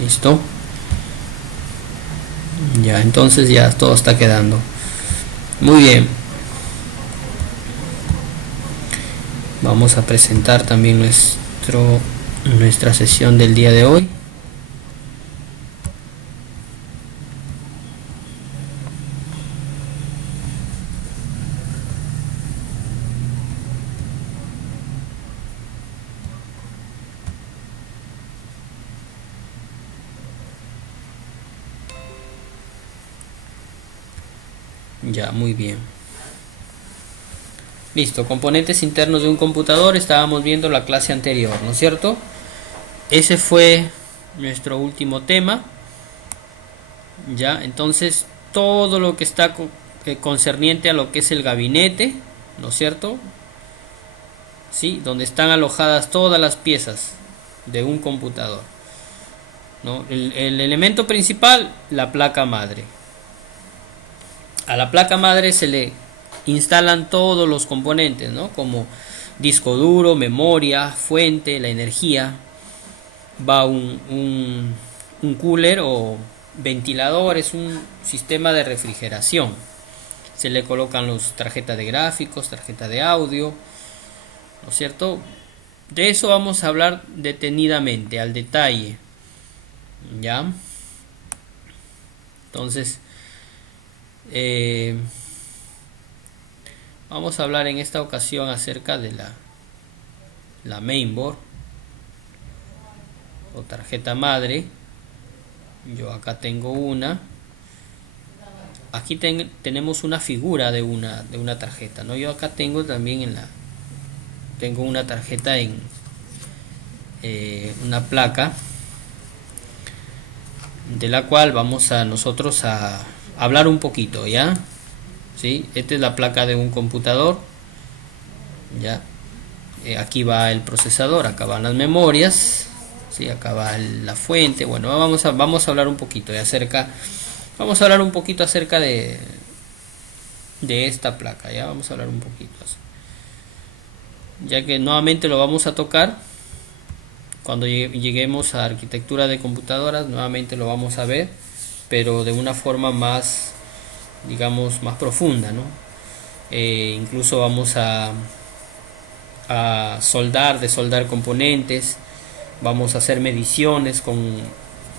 Listo. Ya, entonces ya todo está quedando muy bien. Vamos a presentar también nuestra sesión del día de hoy. Ya, muy bien. Listo, componentes internos de un computador. Estábamos viendo la clase anterior, ¿no es cierto? Ese fue nuestro último tema. Ya, entonces todo lo que está concerniente a lo que es el gabinete, ¿no es cierto? Sí, donde están alojadas todas las piezas de un computador, ¿no? El elemento principal, la placa madre. A la placa madre se le instalan todos los componentes, ¿no? Como disco duro, memoria, fuente, la energía. Va un cooler o ventilador, es un sistema de refrigeración. Se le colocan los tarjetas de gráficos, tarjeta de audio, ¿no es cierto? De eso vamos a hablar detenidamente, al detalle. ¿Ya? Entonces, vamos a hablar en esta ocasión acerca de la mainboard o tarjeta madre. Yo acá tengo una. Aquí tenemos una figura de una tarjeta, ¿no? Yo acá tengo también tengo una tarjeta en una placa, de la cual vamos a nosotros a hablar un poquito, ¿ya? ¿Sí? Esta es la placa de un computador, ¿ya? Aquí va el procesador, acá van las memorias, ¿sí? Acá va la fuente. Bueno, vamos a hablar un poquito vamos a hablar un poquito acerca de esta placa, ¿ya? Vamos a hablar un poquito, ya que nuevamente lo vamos a tocar cuando lleguemos a arquitectura de computadoras. Nuevamente lo vamos a ver, pero de una forma más, digamos, más profunda, ¿no? Incluso vamos a desoldar componentes, vamos a hacer mediciones con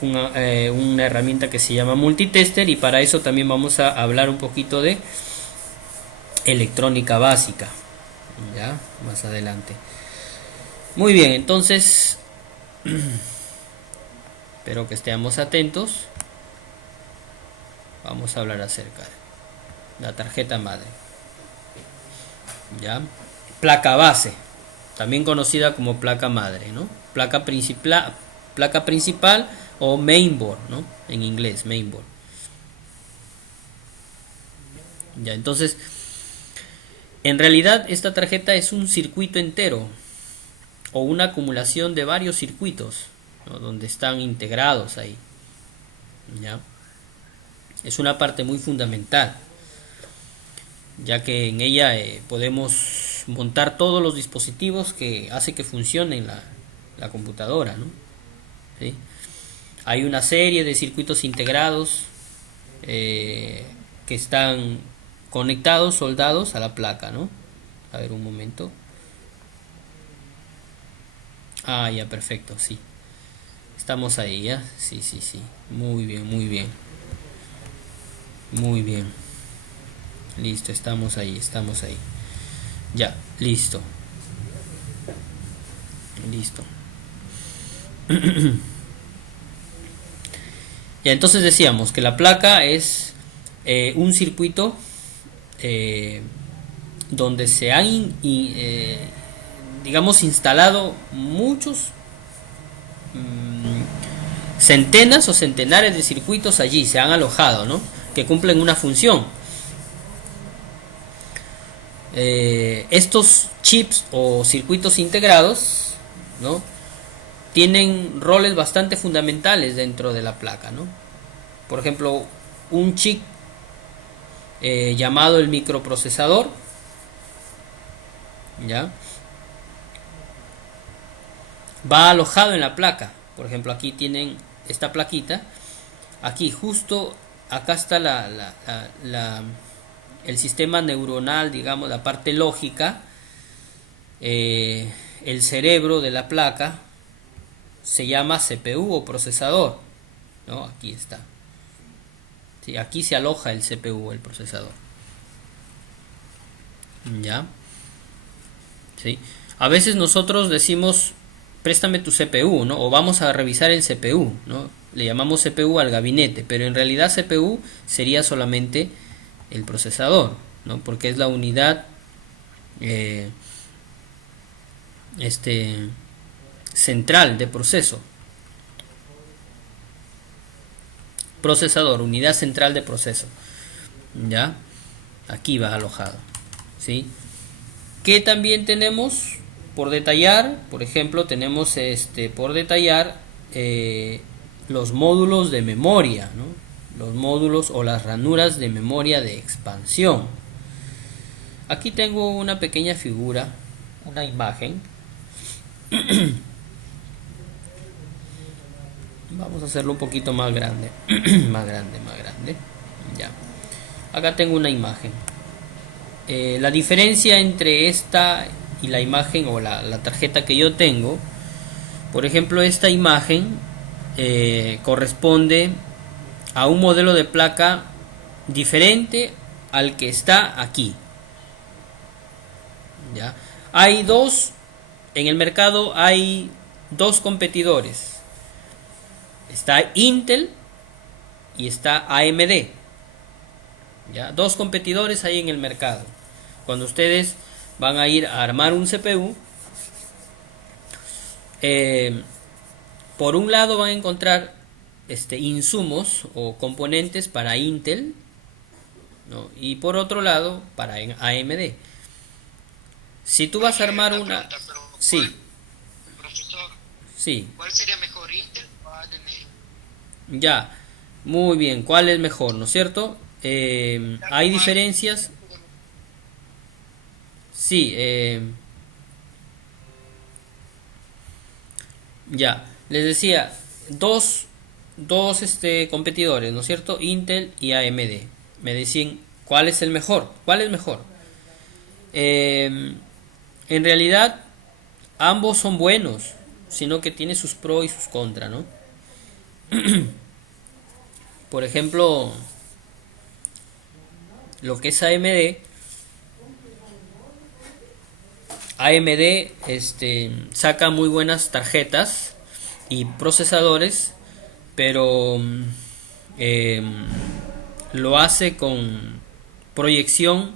una herramienta que se llama multitester, y para eso también vamos a hablar un poquito de electrónica básica, ya más adelante. Muy bien, entonces espero que estemos atentos. Vamos a hablar acerca de la tarjeta madre, ya. Placa base, también conocida como placa madre, ¿no? Placa principal o mainboard, ¿no? En inglés, mainboard. Ya, entonces, en realidad esta tarjeta es un circuito entero o una acumulación de varios circuitos, ¿no? Donde están integrados ahí, ¿ya? Es una parte muy fundamental, ya que en ella podemos montar todos los dispositivos que hace que funcione la computadora, ¿no? ¿Sí? Hay una serie de circuitos integrados que están conectados, soldados a la placa, ¿no? A ver, un momento. Ah, ya, perfecto, sí. Estamos ahí, ¿ya? Sí, sí, sí. Muy bien, muy bien. Muy bien. Listo, estamos ahí, estamos ahí. Ya, listo. Listo. Ya, entonces decíamos que la placa es un circuito donde se han, digamos, instalado muchos, centenas o centenares de circuitos allí, se han alojado, ¿no? Que cumplen una función. Estos chips o circuitos integrados, ¿no? Tienen roles bastante fundamentales dentro de la placa, ¿no? Por ejemplo, un chip llamado el microprocesador, ¿ya? Va alojado en la placa. Por ejemplo, aquí tienen esta plaquita, aquí justo acá está el sistema neuronal, digamos, la parte lógica, el cerebro de la placa se llama CPU o procesador, ¿no? Aquí está. Sí, aquí se aloja el CPU, el procesador. ¿Ya? ¿Sí? A veces nosotros decimos, préstame tu CPU, ¿no? O vamos a revisar el CPU, ¿no? Le llamamos CPU al gabinete, pero en realidad CPU sería solamente el procesador, ¿no? Porque es la unidad central de proceso. Procesador, unidad central de proceso. ¿Ya? Aquí va alojado. ¿Sí? ¿Qué también tenemos por detallar? Por ejemplo, tenemos por detallar los módulos de memoria, ¿no? Los módulos o las ranuras de memoria de expansión. Aquí tengo una pequeña figura, una imagen. Vamos a hacerlo un poquito más grande. Más grande. Ya. Acá tengo una imagen. La diferencia entre esta y la imagen o la tarjeta que yo tengo, por ejemplo, esta imagen corresponde a un modelo de placa diferente al que está aquí. ¿Ya? Hay dos, en el mercado hay dos competidores. Está Intel y está AMD. ¿Ya? Dos competidores hay en el mercado. Cuando ustedes van a ir a armar un CPU, por un lado van a encontrar insumos o componentes para Intel, ¿no? Y por otro lado para AMD. Si tú vas a armar una... Sí. Profesor, Sí. ¿cuál sería mejor, Intel o AMD? Ya. Muy bien. ¿Cuál es mejor? ¿No es cierto? Hay diferencias. Sí. Ya. Les decía, dos competidores, ¿no es cierto? Intel y AMD. Me decían, ¿cuál es el mejor? ¿Cuál es mejor? En realidad, ambos son buenos, sino que tiene sus pros y sus contras, ¿no? Por ejemplo, lo que es AMD saca muy buenas tarjetas y procesadores, pero eh, lo hace con proyección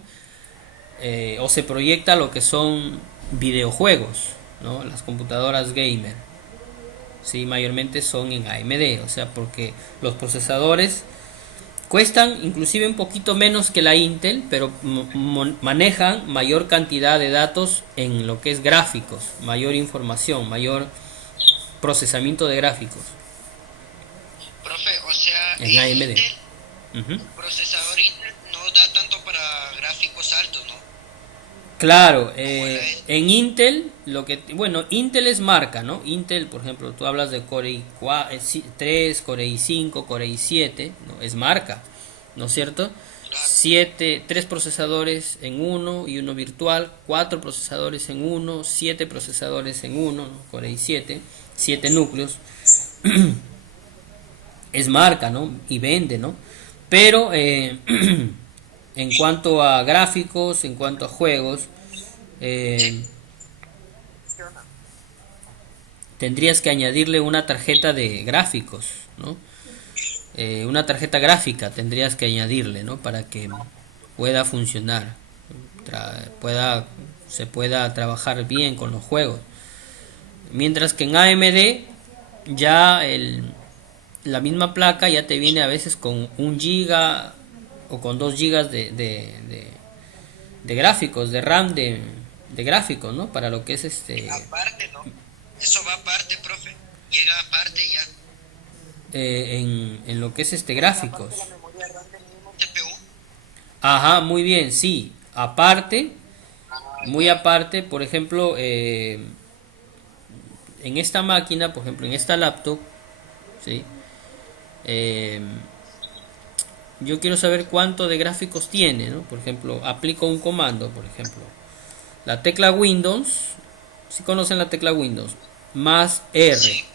o se proyecta lo que son videojuegos, ¿no? Las computadoras gamer, sí, mayormente son en AMD, o sea, porque los procesadores cuestan inclusive un poquito menos que la Intel, pero manejan mayor cantidad de datos en lo que es gráficos, mayor información, mayor procesamiento de gráficos Profe, o sea, en en AMD. Intel, Ujú. el procesador Intel no da tanto para gráficos altos, ¿no? Claro, Como la es. en Intel, bueno, Intel es marca, ¿no? Intel, por ejemplo, tú hablas de Core i3, Core i5, Core i7, ¿no? Es marca, ¿no es cierto? Claro, Tres procesadores en uno y uno virtual, cuatro procesadores en uno, siete procesadores en uno, ¿no? Core i7, siete núcleos, es marca, ¿no? Y vende, ¿no? Pero en cuanto a gráficos, en cuanto a juegos, sí, eh, funciona. tendrías que añadirle una tarjeta de gráficos, ¿no? Una tarjeta gráfica tendrías que añadirle, ¿no? Para que pueda funcionar, se pueda trabajar bien con los juegos. Mientras que en AMD ya la misma placa ya te viene a veces con 1 GB o con 2 GB de gráficos, de RAM de gráficos, ¿no? Para lo que es Aparte, ¿no? Eso va aparte, profe. Llega aparte ya. en lo que es Viene aparte gráficos. la memoria RAM del mismo CPU. Ajá, muy bien, sí. Aparte, Ah, muy ya. aparte, por ejemplo, en esta máquina, por ejemplo, en esta laptop, ¿sí? Eh, yo quiero saber cuánto de gráficos tiene, ¿no? Por ejemplo, aplico un comando, por ejemplo, la tecla Windows, si conocen la tecla Windows, más R, Sí,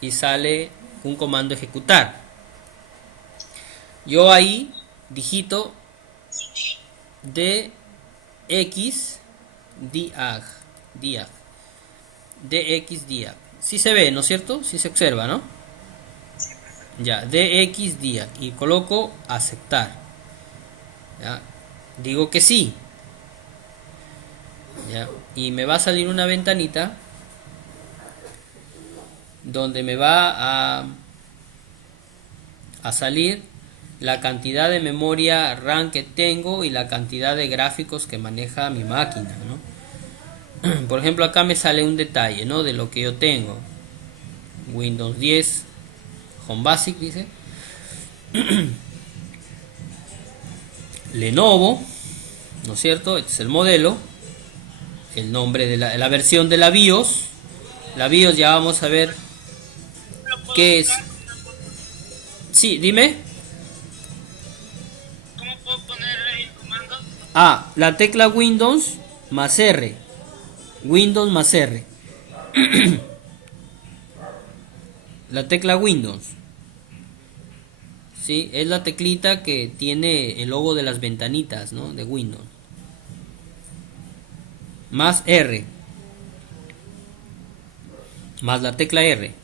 y sale un comando ejecutar. Yo ahí digito DX diag, diag, DX diag. Sí se ve, ¿no es cierto? Sí se observa, ¿no? Ya, DX diag y coloco aceptar. ¿Ya? Digo que sí. ¿Ya? Y me va a salir una ventanita donde me va a salir la cantidad de memoria RAM que tengo y la cantidad de gráficos que maneja mi máquina, ¿no? Por ejemplo, acá me sale un detalle, ¿no? De lo que yo tengo. Windows 10 Home Basic dice. Lenovo, ¿no es cierto? Este es el modelo. El nombre de la versión de la BIOS. La BIOS ya vamos a ver ¿Lo puedo qué es. buscar con una foto? Sí, dime. ¿Cómo puedo poner el comando? Ah, la tecla Windows más R. Windows más R. La tecla Windows. Sí, es la teclita que tiene el logo de las ventanitas, ¿no? De Windows. Más R. Más la tecla R.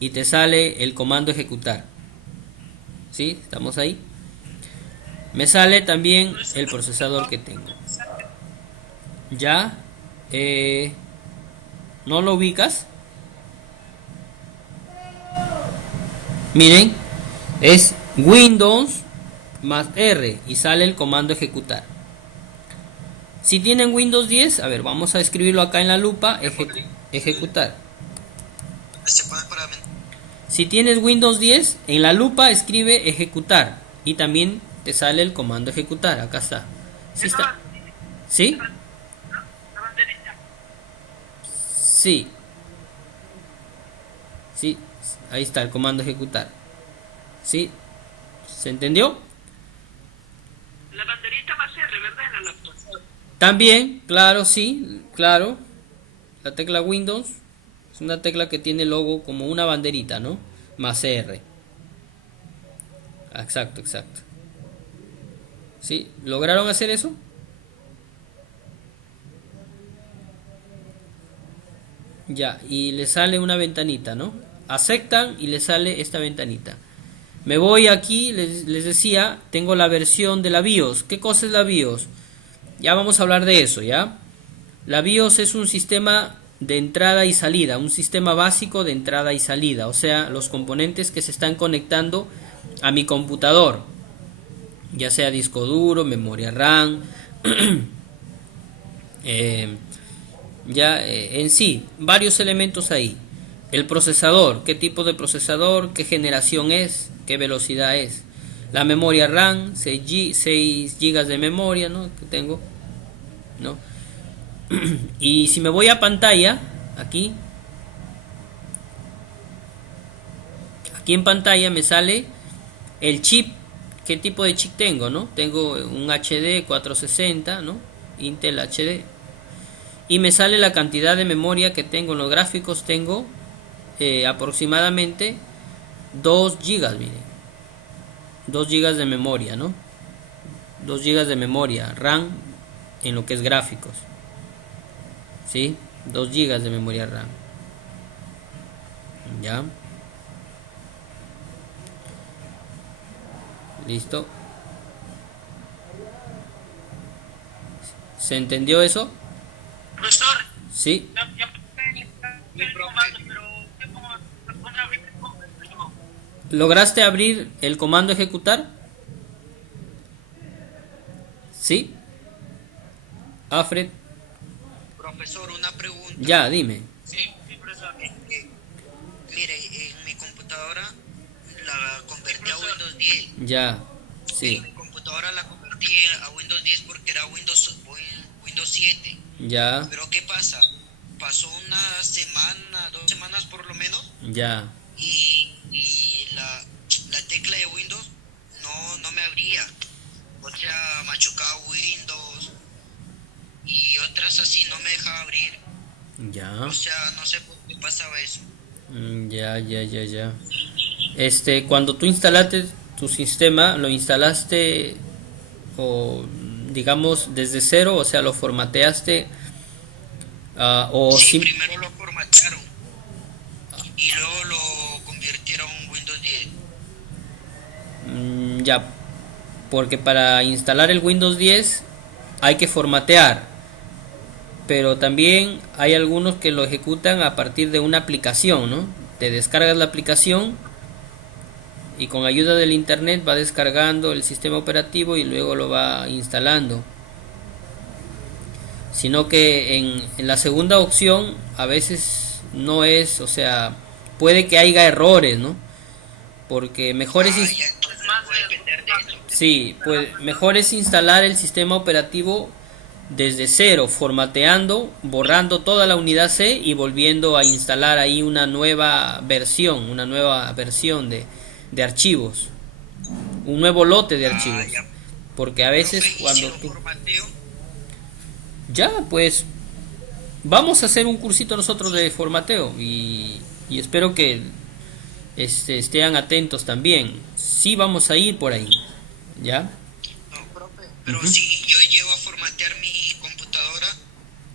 Y te sale el comando ejecutar. ¿Sí? ¿Estamos ahí? Me sale también el procesador que tengo. ¿Ya? ¿No lo ubicas? Miren, es Windows más R y sale el comando ejecutar. Si tienen Windows 10, a ver, vamos a escribirlo acá en la lupa, ejecutar. se pone para Si tienes Windows 10, en la lupa escribe ejecutar y también te sale el comando ejecutar, acá está. ¿Sí está? ¿Sí? La banderita. Sí. Sí, ahí está el comando ejecutar. ¿Sí? ¿Se entendió? La banderita va a ser, ¿verdad? En la laptop. También, claro, sí, claro. La tecla Windows es una tecla que tiene logo como una banderita, ¿no? Más R. Exacto, exacto. ¿Sí? ¿Lograron hacer eso? Ya, y le sale una ventanita, ¿no? Aceptan y le sale esta ventanita. Me voy aquí, les decía, tengo la versión de la BIOS. ¿Qué cosa es la BIOS? Ya vamos a hablar de eso, ¿ya? La BIOS es un sistema de entrada y salida, un sistema básico de entrada y salida, o sea, los componentes que se están conectando a mi computador, ya sea disco duro, memoria RAM, en sí, varios elementos ahí. El procesador, qué tipo de procesador, qué generación es, qué velocidad es. La memoria RAM, 6 GB de memoria, ¿no? Que tengo, ¿no? Y si me voy a pantalla, aquí en pantalla me sale el chip, qué tipo de chip tengo, ¿no? Tengo un HD 460, ¿no? Intel HD. Y me sale la cantidad de memoria que tengo en los gráficos. Tengo aproximadamente 2 GB, miren. 2 GB de memoria, ¿no? 2 GB de memoria RAM en lo que es gráficos. ¿Sí? 2 GB de memoria RAM. ¿Ya? ¿Listo? ¿Se entendió eso? Profesor, Sí. ya puse el comando, pero ¿qué como me pone a abrir el comando? ¿Lograste abrir el comando ejecutar? Sí. Alfred, profesor, una pregunta. ya, dime. Sí, sí, profesor. Mire, en mi computadora la convertí a Windows 10. Ya, En sí. mi computadora la convertí a Windows 10 porque era Windows 7. Ya, Pero ¿qué pasa? Pasó una semana, 2 semanas por lo menos, ya. y sea, machucaba Windows y otras así no me dejaba abrir. Ya. O sea, no sé por qué pasaba eso. Ya. Cuando tú instalaste tu sistema, lo instalaste o digamos desde cero, o sea, lo formateaste, o Sí, sim- primero lo formatearon y luego lo convirtieron en Windows 10. ya, porque para instalar el Windows 10 hay que formatear, pero también hay algunos que lo ejecutan a partir de una aplicación, ¿no? Te descargas la aplicación y con ayuda del internet va descargando el sistema operativo y luego lo va instalando. Sino que en la segunda opción a veces no es, o sea, puede que haya errores, ¿no? Porque mejor es, Ah, ya, entonces Es más puede de depender de eso. sí, pues mejor es instalar el sistema operativo desde cero, formateando, borrando toda la unidad C y volviendo a instalar ahí una nueva versión de archivos, un nuevo lote de Ah, archivos. ya. Porque a Profe, veces y si cuando lo tú... formateo, Ya, pues vamos a hacer un cursito nosotros de formateo y espero que estén atentos también. Sí vamos a ir por ahí, ¿ya? no, profe. Pero Ujú. si yo llego a formatear mi computadora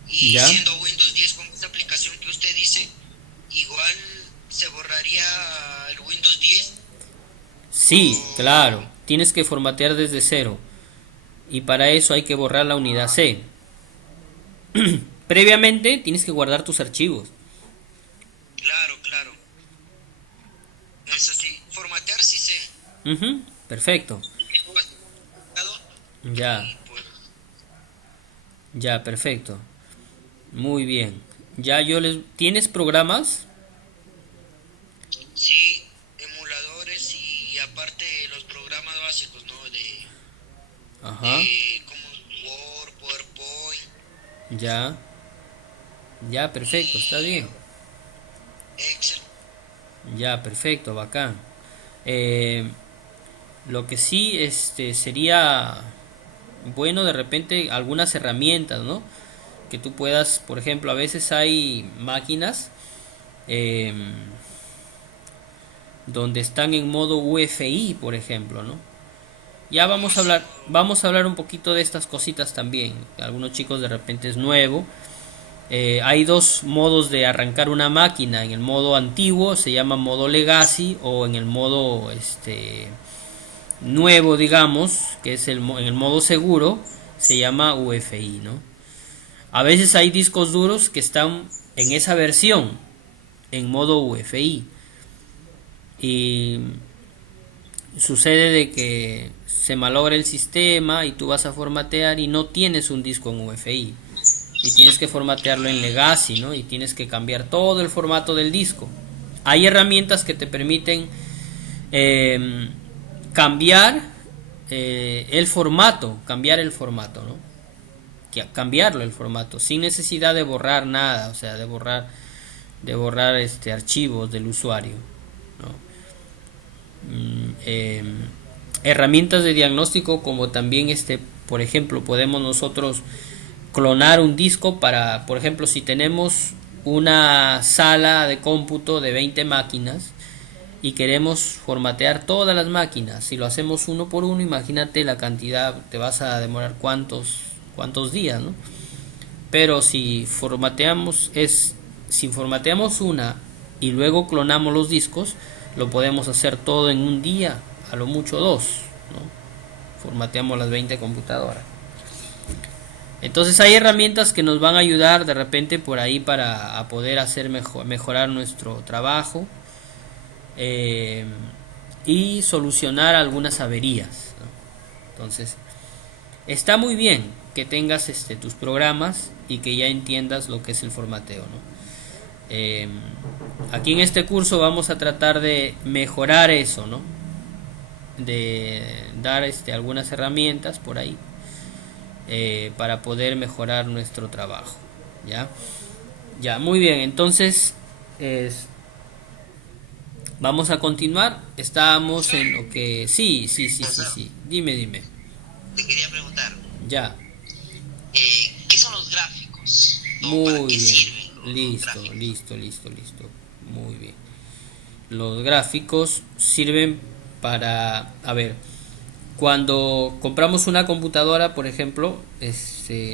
y ¿Ya? siendo Windows 10 con esta aplicación que usted dice, igual se borraría el Windows 10 Sí, claro. o... Tienes que formatear desde cero y para eso hay que borrar la unidad C. Previamente tienes que guardar tus archivos. Claro, claro. Eso sí, formatear sí sé. Ujú, perfecto. Es bastante complicado Ya, y pues ya, perfecto. Muy bien. Ya yo les... ¿Tienes programas? sí, emuladores y aparte los programas básicos, ¿no? Ajá. De como Word, PowerPoint Ya. Ya, perfecto, está bien. y Excel. Ya, perfecto, bacán. Eh, lo que sí sería bueno de repente algunas herramientas, ¿no? Que tú puedas, por ejemplo, a veces hay máquinas eh, donde están en modo UFI, por ejemplo, ¿no? Ya ¿Cómo así? vamos a hablar un poquito de estas cositas también. Algunos chicos de repente es nuevo. Hay dos modos de arrancar una máquina. En el modo antiguo se llama modo legacy o en el modo nuevo, digamos, que es en el modo seguro, se llama UFI, ¿no? A veces hay discos duros que están en esa versión, en modo UFI. Y sucede de que se malogra el sistema y tú vas a formatear y no tienes un disco en UFI. Y tienes que formatearlo en Legacy, ¿no? Y tienes que cambiar todo el formato del disco. Hay herramientas que te permiten eh, cambiar cambiar el formato, ¿no? Cambiarlo el formato, sin necesidad de borrar nada, o sea, de borrar archivos del usuario, ¿no? Herramientas de diagnóstico como también por ejemplo, podemos nosotros clonar un disco para, por ejemplo, si tenemos una sala de cómputo de 20 máquinas y queremos formatear todas las máquinas, si lo hacemos uno por uno, imagínate la cantidad, te vas a demorar cuántos días, ¿no? Pero si formateamos una y luego clonamos los discos, lo podemos hacer todo en un día, a lo mucho dos, ¿no? Formateamos las 20 computadoras. Entonces hay herramientas que nos van a ayudar de repente por ahí para a poder hacer mejorar nuestro trabajo eh, y solucionar algunas averías, ¿no? Entonces está muy bien que tengas tus programas y que ya entiendas lo que es el formateo, ¿no? Eh, Aquí en este curso vamos a tratar de mejorar eso, ¿no? De dar algunas herramientas por ahí para poder mejorar nuestro trabajo, ¿ya? Ya, muy bien, entonces vamos a continuar. Estábamos en lo que... Sí. Dime. te quería preguntar, Ya, ¿qué son los gráficos? ¿O para muy qué bien. sirven los Listo, gráficos? listo, listo, listo. Muy bien. Los gráficos sirven para, a ver, cuando compramos una computadora, por ejemplo,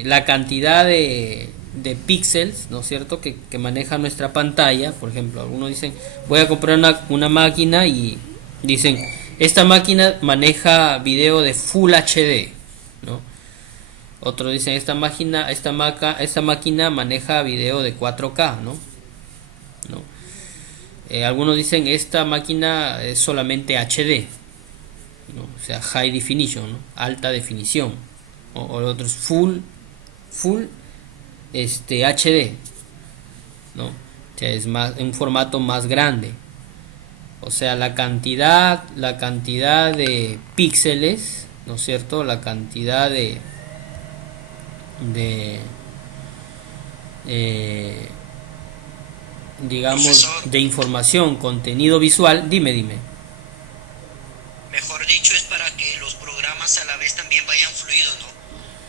la cantidad de píxeles, ¿no es cierto?, que maneja nuestra pantalla. Por ejemplo, algunos dicen, voy a comprar una máquina y dicen, esta máquina maneja video de Full HD, ¿no? Otros dicen, esta máquina maneja video de 4K, ¿no? ¿No? Algunos dicen, esta máquina es solamente HD, ¿no? O sea, high definition, ¿no? Alta definición, o el otro es full HD, ¿no? O sea, es más un formato más grande. O sea, la cantidad de píxeles, ¿no es cierto? La cantidad de eh, digamos, Profesor, de información, contenido visual. Dime. mejor dicho, es para que los programas a la vez también vayan fluidos, ¿no?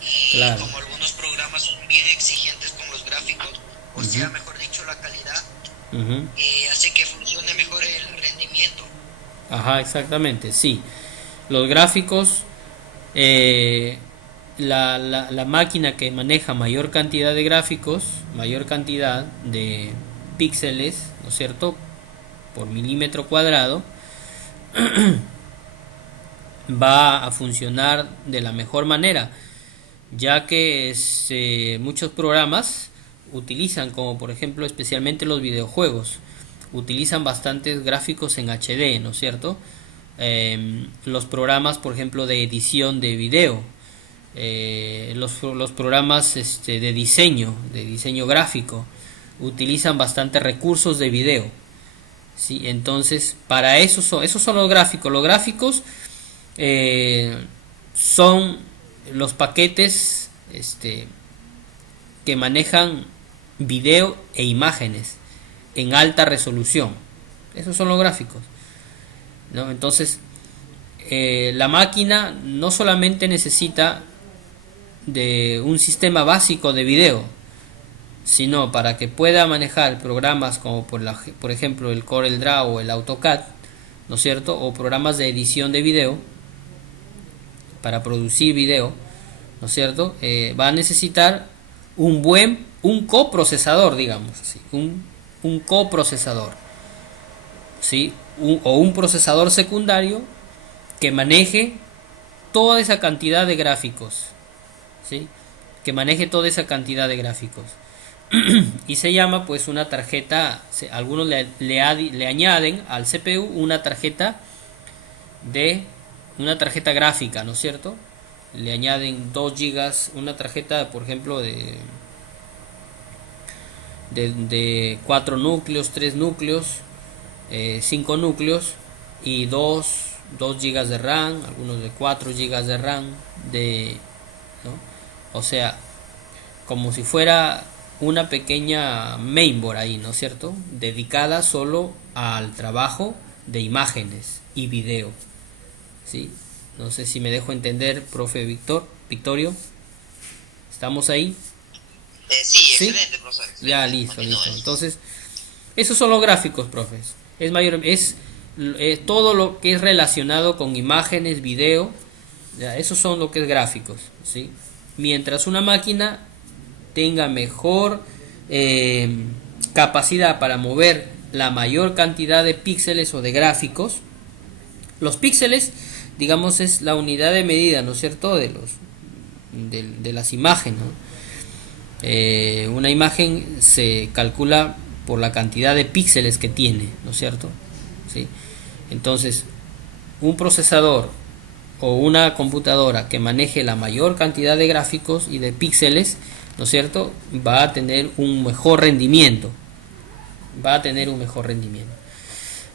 Y Claro. como algunos programas son bien exigentes con los gráficos, o sea, Ujú, mejor dicho, la calidad, ujú. hace que funcione mejor el rendimiento. Ajá, exactamente, sí. Los gráficos, eh, la máquina que maneja mayor cantidad de gráficos, mayor cantidad de píxeles, ¿no es cierto?, por milímetro cuadrado, va a funcionar de la mejor manera, ya que muchos programas utilizan, como por ejemplo especialmente los videojuegos, utilizan bastantes gráficos en HD, ¿no es cierto? Los programas, por ejemplo, de edición de video, los programas de diseño gráfico, utilizan bastantes recursos de video, ¿sí? Entonces, para esos son los gráficos. Los gráficos son los paquetes que manejan video e imágenes en alta resolución. Esos son los gráficos, ¿no? Entonces, la máquina no solamente necesita de un sistema básico de video, sino para que pueda manejar programas como por ejemplo el CorelDRAW o el AutoCAD, ¿no es cierto?, o programas de edición de video para producir video, ¿no es cierto?, va a necesitar un coprocesador, digamos así, un coprocesador, ¿sí? O un procesador secundario que maneje toda esa cantidad de gráficos, ¿sí? Que maneje toda esa cantidad de gráficos. Y se llama pues una tarjeta, algunos le añaden al CPU una tarjeta gráfica, ¿no es cierto? Le añaden 2 gigas, una tarjeta por ejemplo de 4 núcleos, 3 núcleos, 5 núcleos y 2 gigas de RAM, algunos de 4 gigas de RAM, ¿no? O sea, como si fuera una pequeña mainboard ahí, ¿no es cierto?, dedicada solo al trabajo de imágenes y video, ¿sí? No sé si me dejo entender, profe Victorio. ¿Estamos ahí? Sí, ¿Sí? excelente, profesor. Ya, Excelente. listo. Continúe. Entonces, esos son los gráficos, profes. Es todo lo que es relacionado con imágenes, video, ya, esos son lo que es gráficos, ¿sí? Mientras una máquina tenga mejor capacidad para mover la mayor cantidad de píxeles o de gráficos. Los píxeles, digamos, es la unidad de medida, ¿no es cierto?, de las imágenes, ¿no? Una imagen se calcula por la cantidad de píxeles que tiene, ¿no es cierto? ¿Sí? Entonces, un procesador o una computadora que maneje la mayor cantidad de gráficos y de píxeles, ¿no es cierto?, va a tener un mejor rendimiento.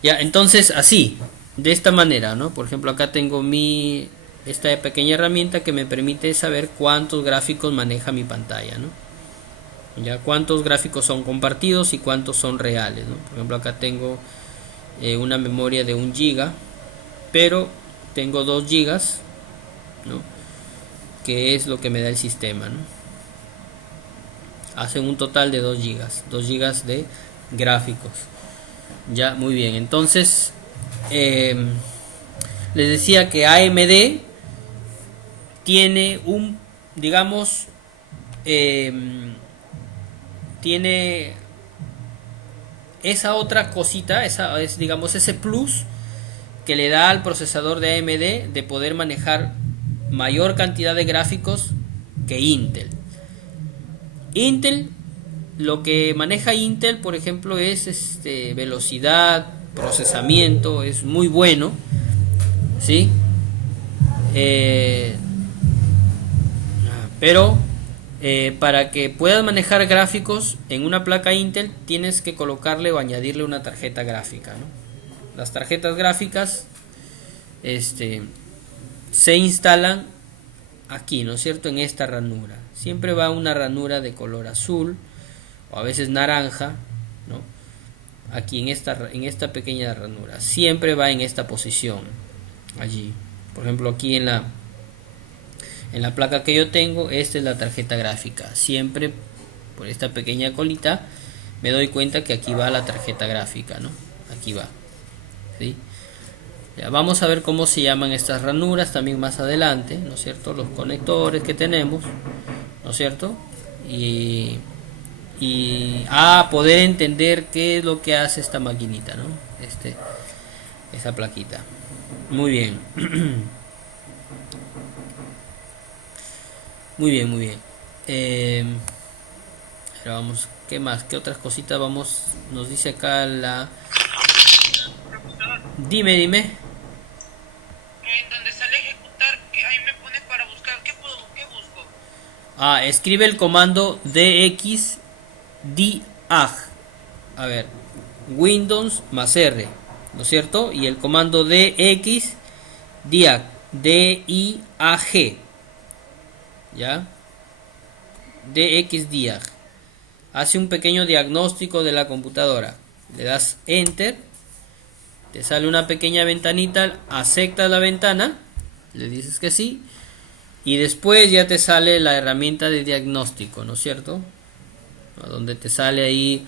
Ya, entonces así, de esta manera, ¿no? Por ejemplo, acá tengo esta pequeña herramienta que me permite saber cuántos gráficos maneja mi pantalla, ¿no? Ya, cuántos gráficos son compartidos y cuántos son reales, ¿no? Por ejemplo, acá tengo una memoria de 1 giga, pero tengo 2 gigas, ¿no? que es lo que me da el sistema, ¿no? Hacen un total de 2 gigas, 2 gigas de gráficos. Ya, muy bien. Entonces, les decía que AMD tiene un, digamos, tiene esa otra cosita, esa es, digamos, ese plus que le da al procesador de AMD de poder manejar mayor cantidad de gráficos que Intel. Intel, lo que maneja Intel, por ejemplo, es velocidad, procesamiento, es muy bueno, ¿sí? Pero para que puedas manejar gráficos en una placa Intel tienes que colocarle o añadirle una tarjeta gráfica, ¿no? Las tarjetas gráficas se instalan aquí, ¿no es cierto? En esta ranura. Siempre va una ranura de color azul o a veces naranja, ¿no? Aquí en esta pequeña ranura. Siempre va en esta posición. Allí. Por ejemplo, aquí en la placa que yo tengo, esta es la tarjeta gráfica. Siempre por esta pequeña colita me doy cuenta que aquí va la tarjeta gráfica, ¿no? Aquí va. ¿Sí? Ya, vamos a ver cómo se llaman estas ranuras también más adelante, ¿no es cierto? Los conectores que tenemos, ¿no es cierto? Y a poder entender qué es lo que hace esta maquinita, ¿no? Esa plaquita. Muy bien. Muy bien, muy bien. Ahora vamos, ¿qué más? ¿Qué otras cositas vamos? Nos dice acá la... Dime. En donde sale ejecutar, que ahí me pone para buscar. ¿Qué busco? Escribe el comando dxdiag. A ver, Windows más R, ¿no es cierto? Y el comando dxdiag, DIAG, ¿ya? dxdiag. Hace un pequeño diagnóstico de la computadora. Le das Enter. Te sale una pequeña ventanita, aceptas la ventana, le dices que sí, y después ya te sale la herramienta de diagnóstico, ¿no es cierto? Donde te sale ahí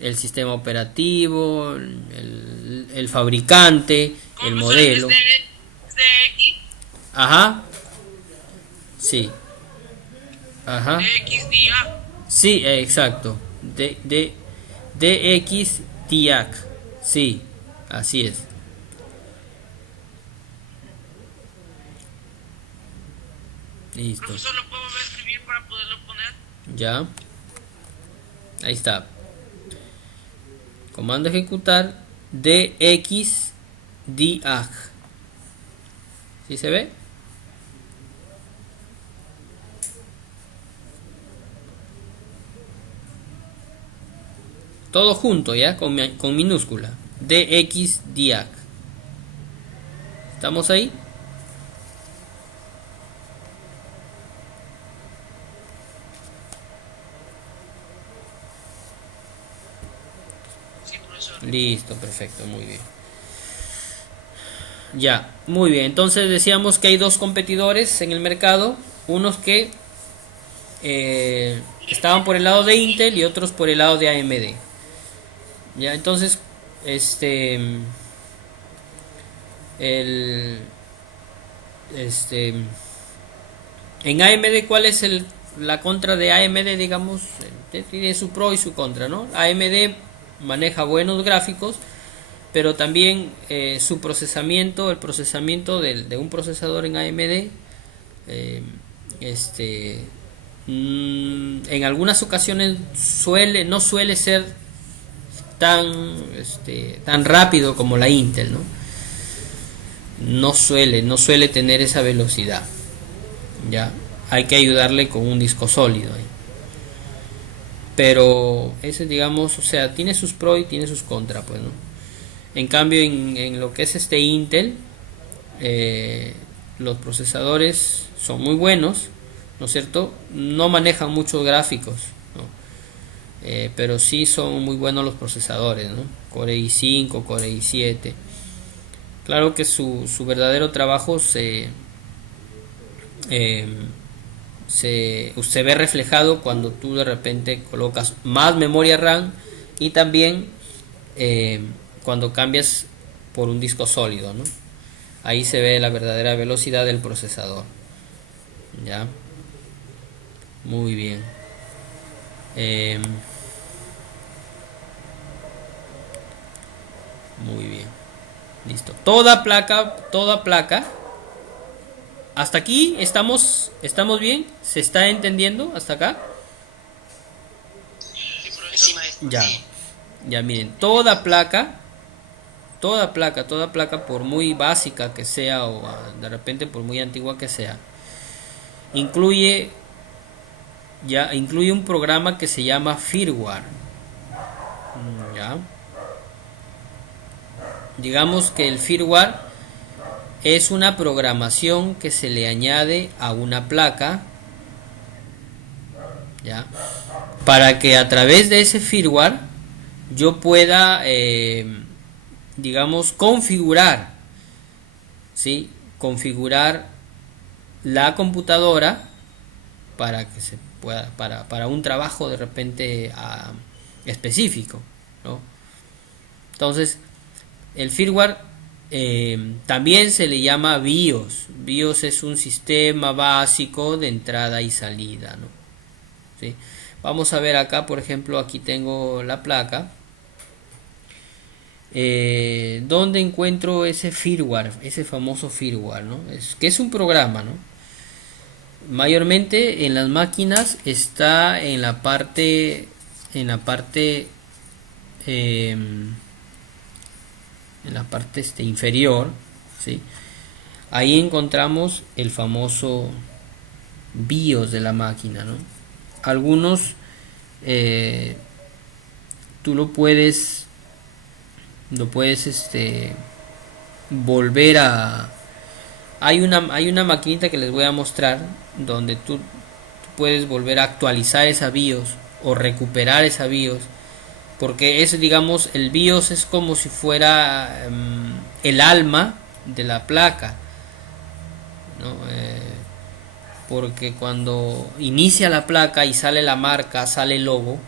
el sistema operativo, el fabricante, el modelo. DX. Ajá. Sí. Ajá. DXDA. Sí, exacto. DXDIAC. Sí. Así es. Listo. Profesor, ¿lo puedo escribir para poderlo poner? Ya. Ahí está. Comando ejecutar dxdiag. ¿Sí se ve? Todo junto, ¿ya? Con minúscula. dxdiag. ¿Estamos ahí? Sí, profesor. Listo, perfecto, muy bien. Ya, muy bien. Entonces decíamos que hay dos competidores en el mercado. Unos que estaban por el lado de Intel y otros por el lado de AMD. Ya, entonces, en AMD, ¿cuál es la contra de AMD? Digamos, tiene su pro y su contra, ¿no? AMD maneja buenos gráficos, pero también su procesamiento, el procesamiento de un procesador en AMD, en algunas ocasiones no suele ser tan rápido como la Intel, ¿no? No suele tener esa velocidad. Ya, hay que ayudarle con un disco sólido ahí. Pero ese, digamos, o sea, tiene sus pros y tiene sus contras, pues, ¿no? En cambio, en lo que es Intel, los procesadores son muy buenos, ¿no es cierto? No manejan muchos gráficos, ¿no? Pero sí son muy buenos los procesadores, ¿no? Core i5, Core i7. Claro que su verdadero trabajo se ve reflejado cuando tú de repente colocas más memoria RAM y también cuando cambias por un disco sólido, ¿no? Ahí se ve la verdadera velocidad del procesador. Ya, muy bien. Muy bien, listo. Toda placa. Hasta aquí estamos bien. ¿Se está entendiendo hasta acá? Sí, maestro. Ya, Sí. ya miren, toda placa, por muy básica que sea o de repente por muy antigua que sea, incluye incluye un programa que se llama firmware. Ya. Digamos que el firmware es una programación que se le añade a una placa, ya, para que a través de ese firmware yo pueda, digamos, configurar, ¿sí? Configurar la computadora para que se pueda, para un trabajo de repente específico, ¿no? Entonces, el firmware también se le llama BIOS. BIOS es un sistema básico de entrada y salida, ¿no? ¿Sí? Vamos a ver acá, por ejemplo, aquí tengo la placa. ¿Dónde encuentro ese firmware? Ese famoso firmware, ¿no? Que es un programa, ¿no? Mayormente en las máquinas está en la parte en la parte inferior, ¿sí? Ahí encontramos el famoso BIOS de la máquina, ¿no? Algunos tú lo puedes volver a hay una maquinita que les voy a mostrar donde tú puedes volver a actualizar esa BIOS o recuperar esa BIOS, porque es, digamos, el BIOS es como si fuera el alma de la placa, ¿no? Porque cuando inicia la placa y sale la marca, sale el logo,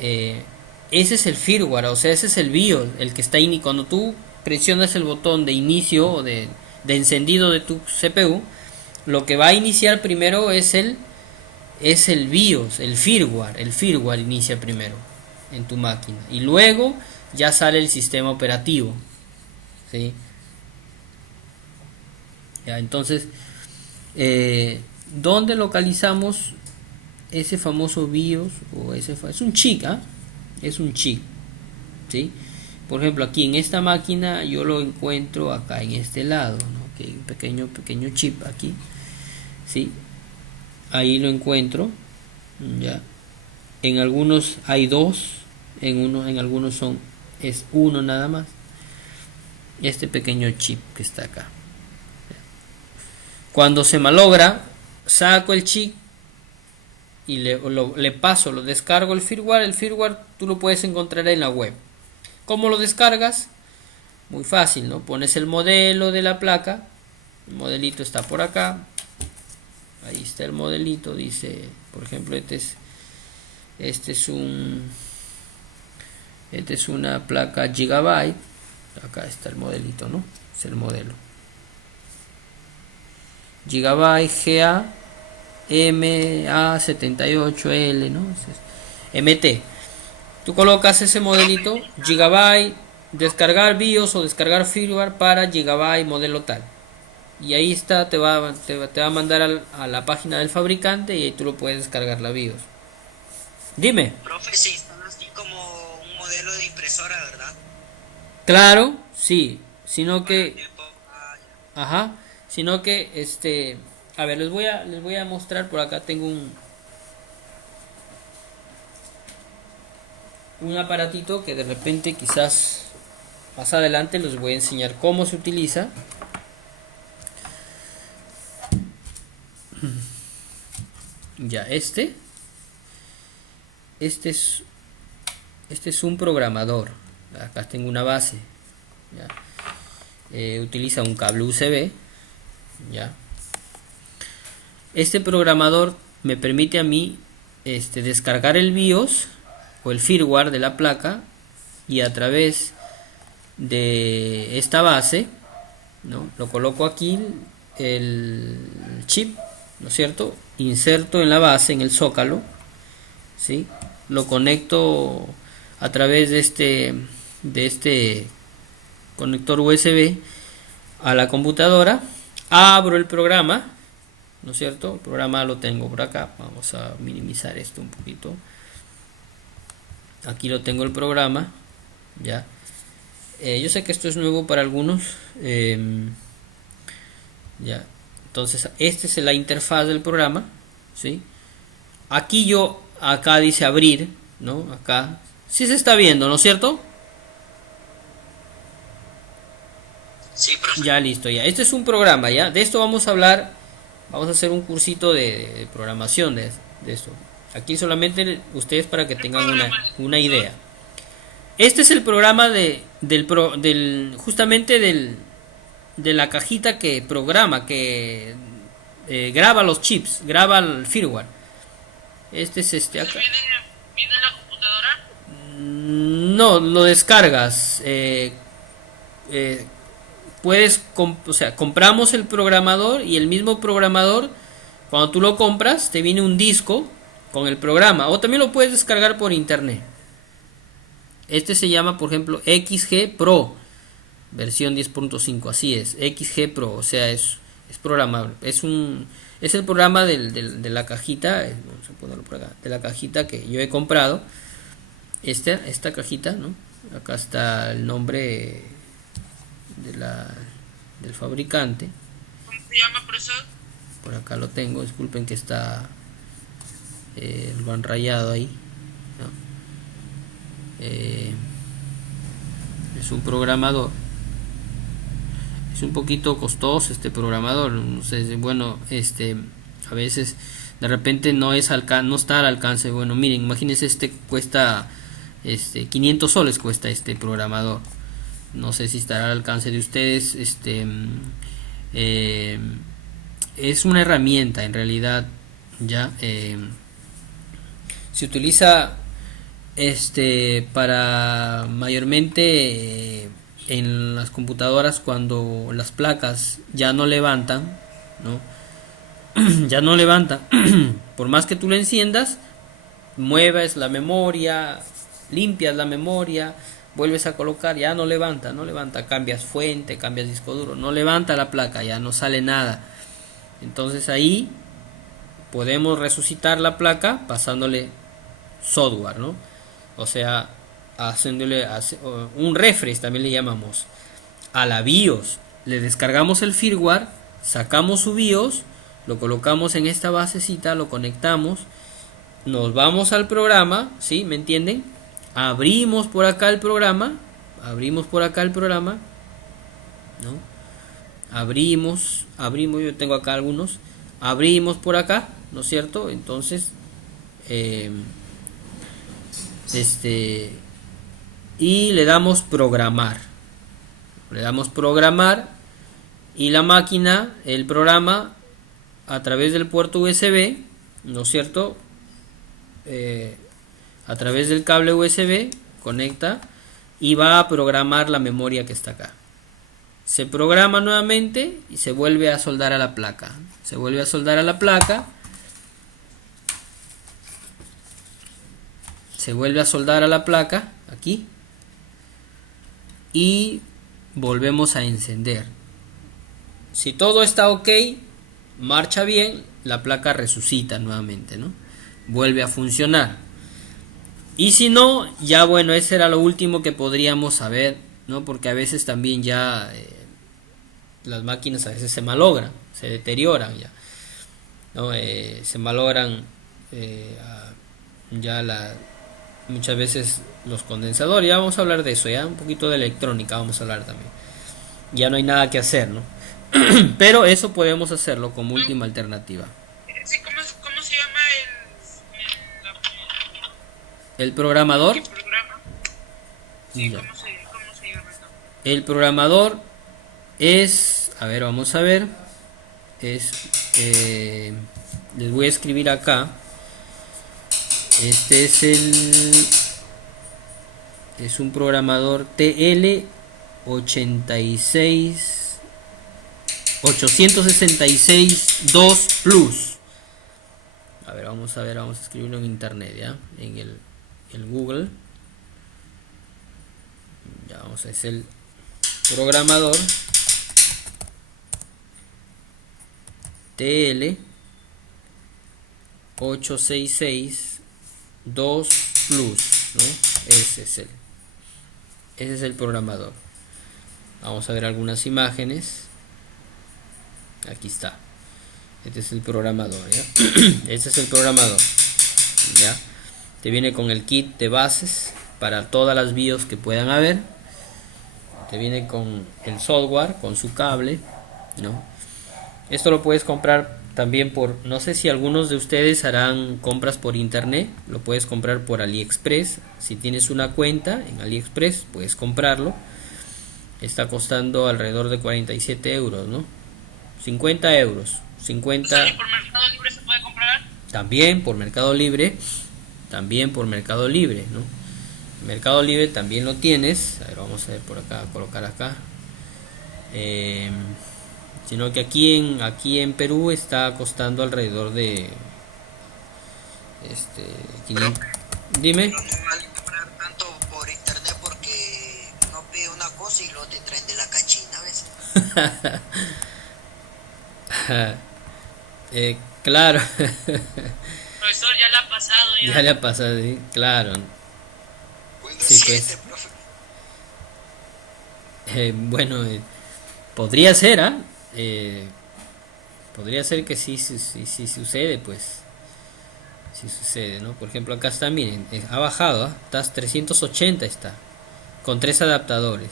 ese es el firmware, o sea, ese es el BIOS, el que está ahí. Cuando tú presionas el botón de inicio o de encendido de tu CPU, lo que va a iniciar primero es el BIOS, el firmware inicia primero en tu máquina y luego ya sale el sistema operativo, ¿sí? Ya, entonces, ¿dónde localizamos ese famoso BIOS? Es un chip, ¿ah? Es un chip, ¿sí? Por ejemplo, aquí en esta máquina yo lo encuentro acá en este lado, ¿no? Que hay un pequeño chip aquí, ¿sí? Ahí lo encuentro, ya. En algunos hay dos, en algunos es uno nada más. Este pequeño chip que está acá. Cuando se malogra, saco el chip y le paso, lo descargo el firmware. El firmware tú lo puedes encontrar en la web. ¿Cómo lo descargas? Muy fácil, ¿no? Pones el modelo de la placa. El modelito está por acá. Ahí está el modelito. Dice, por ejemplo, este es una placa Gigabyte. Acá está el modelito, ¿no? Es el modelo. Gigabyte GA MA78L, ¿no? MT. Tú colocas ese modelito, Gigabyte, descargar BIOS o descargar firmware para Gigabyte modelo tal. Y ahí está, te va a mandar a la página del fabricante y ahí tú lo puedes descargar la BIOS. Dime. Profe, se instala así como un modelo de impresora, ¿verdad? Claro, sí. Sino Para el que, tiempo. ajá, sino que a ver, les voy a mostrar por acá. Tengo un aparatito que de repente quizás más adelante les voy a enseñar cómo se utiliza. Ya, este es un programador. Acá tengo una base, ya. Utiliza un cable USB, ya. Este programador me permite a mí descargar el BIOS o el firmware de la placa, y a través de esta base, ¿no? Lo coloco aquí, el chip, ¿no es cierto? Inserto en la base, en el zócalo, ¿sí? Lo conecto a través de este conector USB a la computadora, abro el programa, ¿no es cierto? El programa lo tengo por acá, vamos a minimizar esto un poquito. Aquí lo tengo el programa, ya. Yo sé que esto es nuevo para algunos, ya. Entonces, esta es la interfaz del programa, ¿sí? Aquí acá dice abrir, ¿no? Acá, sí se está viendo, ¿no es cierto? Sí, profe. Ya listo, ya. Este es un programa, ya. De esto vamos a hablar, vamos a hacer un cursito de programación de esto. Aquí solamente ustedes para que tengan una idea. Este es el programa justamente de la cajita que programa, que graba los chips, graba el firmware. Este es acá. ¿Viene en la computadora? No, lo descargas. O sea, compramos el programador, y el mismo programador, cuando tú lo compras, te viene un disco con el programa, o también lo puedes descargar por internet. Este se llama, por ejemplo, XG Pro, versión 10.5, así es, XG Pro, o sea, es programable, es el programa de la cajita, vamos a ponerlo por acá, de la cajita que yo he comprado, esta cajita, ¿no? Acá está el nombre del fabricante. ¿Cómo se llama, profesor? Por acá lo tengo, disculpen que está lo han rayado ahí, ¿no? Es un programador, es un poquito costoso este programador, no sé, bueno, a veces de repente no está al alcance. Bueno, miren, imagínense, cuesta 500 soles cuesta este programador. No sé si estará al alcance de ustedes. Es una herramienta en realidad, ya. Se utiliza para mayormente en las computadoras cuando las placas ya no levantan, ¿no? Ya no levantan. Por más que tú le enciendas, mueves la memoria, limpias la memoria, vuelves a colocar, ya no levanta, cambias fuente, cambias disco duro, no levanta la placa, ya no sale nada. Entonces ahí podemos resucitar la placa pasándole software, ¿no? O sea, haciéndole un refresh, también le llamamos, a la BIOS. Le descargamos el firmware, sacamos su BIOS, lo colocamos en esta basecita, lo conectamos, nos vamos al programa, ¿sí? ¿Me entienden? Abrimos por acá el programa, ¿no? Abrimos, yo tengo acá algunos, abrimos por acá, ¿no es cierto? Entonces, y le damos programar, y la máquina, el programa, a través del puerto USB, ¿no es cierto? A través del cable USB conecta y va a programar la memoria que está acá. Se programa nuevamente y se vuelve a soldar a la placa. Aquí, y volvemos a encender. Si todo está ok, marcha bien, la placa resucita nuevamente, ¿no? Vuelve a funcionar. Y si no, ya bueno, ese era lo último que podríamos saber, ¿no? Porque a veces también ya las máquinas a veces se malogran, se deterioran ya, ¿no? Se malogran muchas veces los condensadores. Ya vamos a hablar de eso, ya un poquito de electrónica vamos a hablar también. Ya no hay nada que hacer, ¿no? Pero eso podemos hacerlo como última alternativa. Sí, ¿cómo se llama El programador. el programa? Sí, Ya. ¿cómo se llama? El programador es, a ver, vamos a ver, es les voy a escribir acá. Este es un programador TL 866 2 Plus. A ver, vamos a escribirlo en internet, ya, en el Google. Ya, vamos a es el programador TL 866 2 Plus, ¿no? Ese es el programador. Vamos a ver algunas imágenes. Aquí está. Este es el programador, ¿ya? Este es el programador, ¿ya? Te viene con el kit de bases para todas las BIOS que puedan haber. Te viene con el software, con su cable, ¿no? Esto lo puedes comprar también por, no sé si algunos de ustedes harán compras por internet, lo puedes comprar por AliExpress. Si tienes una cuenta en AliExpress, puedes comprarlo. Está costando alrededor de 47 euros, ¿no? 50 euros. 50. ¿Y por Mercado Libre se puede comprar? También por Mercado Libre. ¿No? Mercado Libre también lo tienes. A ver, vamos a ver por acá, colocar acá. Sino que aquí en Perú está costando alrededor de 500. Dime. Pero no vale comprar tanto por internet porque uno pide una cosa y luego te traen de la cachina, ¿ves? Claro. Profesor, ya le ha pasado ya. Ya le ha pasado, ¿sí? Claro. Windows Sí, 7, pues. profe. Bueno, podría ser, ¿ah? Podría ser que sí sucede, pues. Sí sucede, ¿no? Por ejemplo, acá está, miren, ha bajado, ¿ah? Está 380 está. Con 3 adaptadores.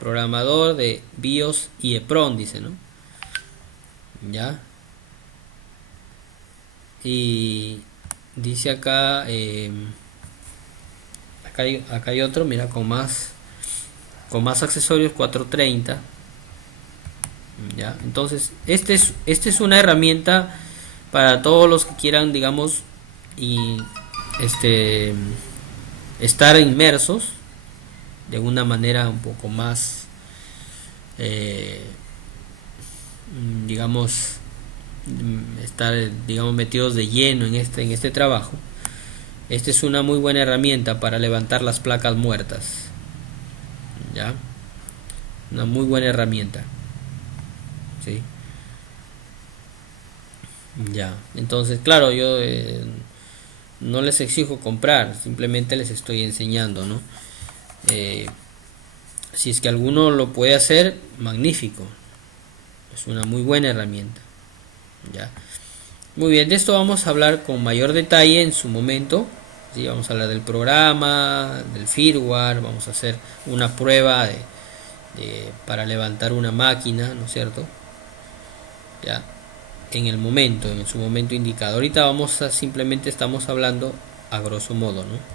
Programador de BIOS y EPROM, dice, ¿no? Ya. Y dice acá, acá hay otro, mira, con más accesorios, 430. Ya, entonces este es una herramienta para todos los que quieran, digamos, y estar inmersos de una manera un poco más, digamos, estar, digamos, metidos de lleno en este trabajo. Esta es una muy buena herramienta para levantar las placas muertas, ya, una muy buena herramienta, ¿sí? Ya, entonces, claro, yo no les exijo comprar, simplemente les estoy enseñando, ¿no? Si es que alguno lo puede hacer, magnífico, es una muy buena herramienta, ya. Muy bien, de esto vamos a hablar con mayor detalle en su momento, ¿sí? Vamos a hablar del programa, del firmware, vamos a hacer una prueba para levantar una máquina, ¿no es cierto? Ya, en su momento indicado. Ahorita simplemente estamos hablando a grosso modo, ¿no?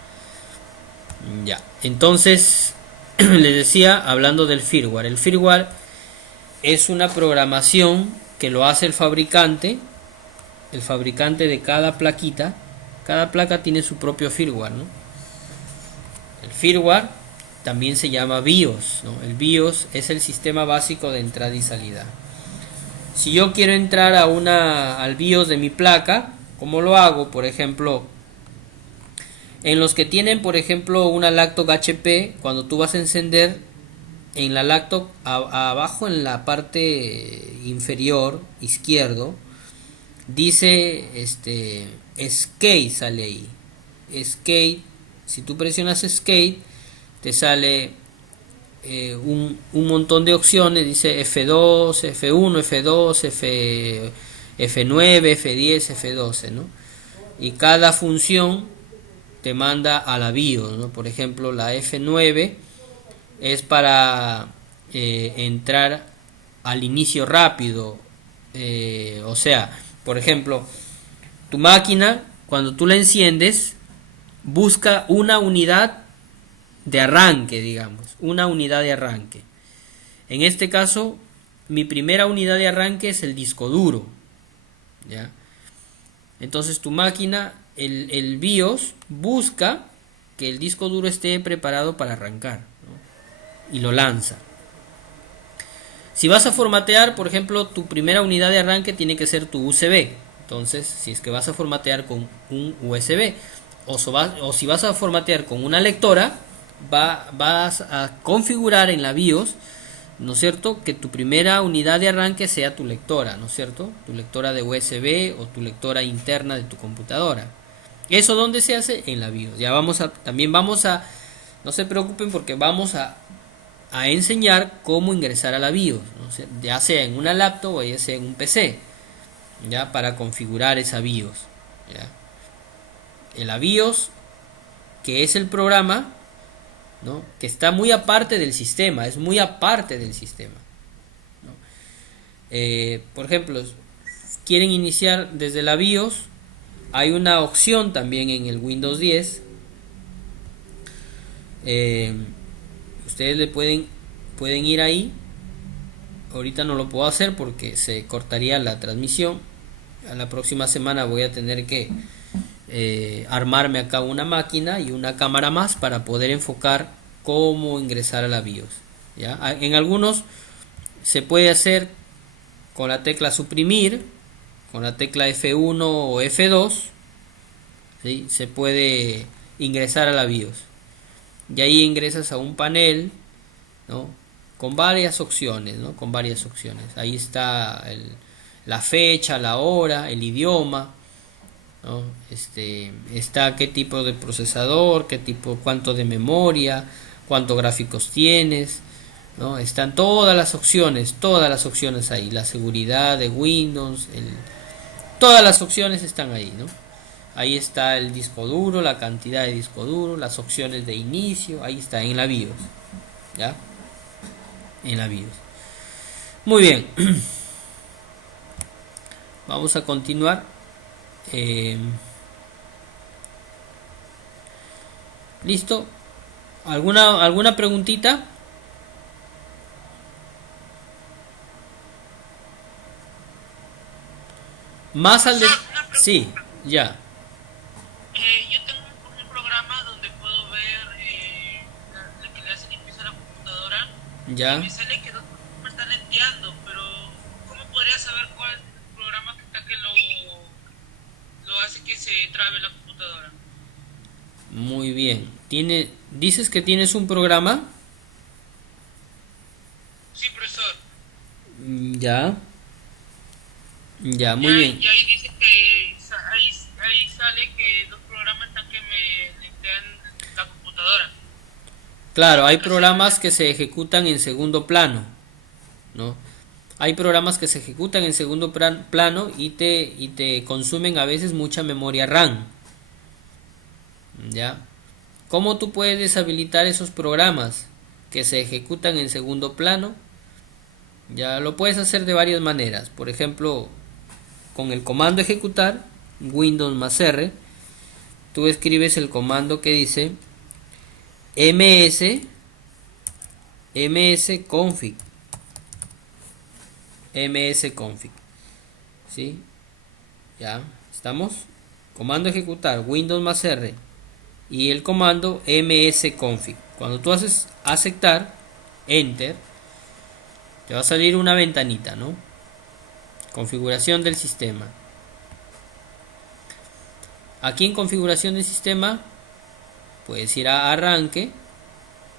Ya, entonces les decía, hablando del firmware. El firmware es una programación que lo hace el fabricante de cada plaquita. Cada placa tiene su propio firmware, ¿no? El firmware también se llama BIOS, ¿no? El BIOS es el sistema básico de entrada y salida. Si yo quiero entrar al BIOS de mi placa, ¿cómo lo hago? Por ejemplo, en los que tienen, por ejemplo, una laptop HP, cuando tú vas a encender en la laptop, abajo en la parte inferior izquierdo, dice Escape, sale ahí. Escape, si tú presionas Escape, te sale un montón de opciones, dice F2, F1, F2, F9, F10, F12, ¿no? Y cada función te manda a la BIOS, ¿no? Por ejemplo, la F9 es para entrar al inicio rápido, o sea, por ejemplo, tu máquina, cuando tú la enciendes, busca una unidad de arranque, digamos, una unidad de arranque. En este caso, mi primera unidad de arranque es el disco duro, ¿ya? Entonces tu máquina, el BIOS busca que el disco duro esté preparado para arrancar, ¿no? Y lo lanza. Si vas a formatear, por ejemplo, tu primera unidad de arranque tiene que ser tu USB. Entonces, si es que vas a formatear con un USB o si vas a formatear con una lectora, vas a configurar en la BIOS, ¿no es cierto?, que tu primera unidad de arranque sea tu lectora, ¿no es cierto?, tu lectora de USB o tu lectora interna de tu computadora. ¿Eso dónde se hace? En la BIOS. También vamos a, no se preocupen porque vamos a enseñar cómo ingresar a la BIOS, ¿no? Ya sea en una laptop o ya sea en un PC, ya, para configurar esa BIOS, ¿ya? En la BIOS, que es el programa, ¿no?, que está muy aparte del sistema, es muy aparte del sistema, ¿no? Por ejemplo, quieren iniciar desde la BIOS, hay una opción también en el Windows 10. Ustedes pueden ir ahí. Ahorita no lo puedo hacer porque se cortaría la transmisión. A la próxima semana voy a tener que armarme acá una máquina y una cámara más para poder enfocar cómo ingresar a la BIOS, ¿ya? En algunos se puede hacer con la tecla suprimir, con la tecla F1 o F2, ¿sí? Se puede ingresar a la BIOS. Y ahí ingresas a un panel, ¿no?, con varias opciones, ¿no? Con varias opciones. Ahí está la fecha, la hora, el idioma, ¿no? Está qué tipo de procesador, cuánto de memoria, cuántos gráficos tienes, ¿no? Están todas las opciones ahí. La seguridad de Windows, todas las opciones están ahí, ¿no? Ahí está el disco duro, la cantidad de disco duro, las opciones de inicio, ahí está en la BIOS, ¿ya? En la BIOS. Muy bien. Vamos a continuar. ¿Listo? ¿Alguna preguntita? Más al de... Sí, ya. Yo tengo un programa donde puedo ver la que le hace limpieza a la computadora y Ya. me sale que dos programas están enviando, pero ¿cómo podría saber cuál es el programa que está que lo hace que se trabe la computadora? Muy bien. ¿Dices que tienes un programa? Sí, profesor. Ya. Ya, muy bien. Y ahí dice que ahí sale que dos programas están que me limpian la computadora. Claro, hay programas que se ejecutan en segundo plano, ¿no? Hay programas que se ejecutan en segundo plano y te consumen a veces mucha memoria RAM, ¿ya? ¿Cómo tú puedes deshabilitar esos programas que se ejecutan en segundo plano? Ya lo puedes hacer de varias maneras. Por ejemplo, con el comando ejecutar, Windows más R, tú escribes el comando que dice msconfig, ¿sí? Ya, estamos. Comando ejecutar, Windows más R y el comando msconfig. Cuando tú haces aceptar, enter, te va a salir una ventanita, ¿no? Configuración del sistema. Aquí en configuración del sistema puedes ir a arranque,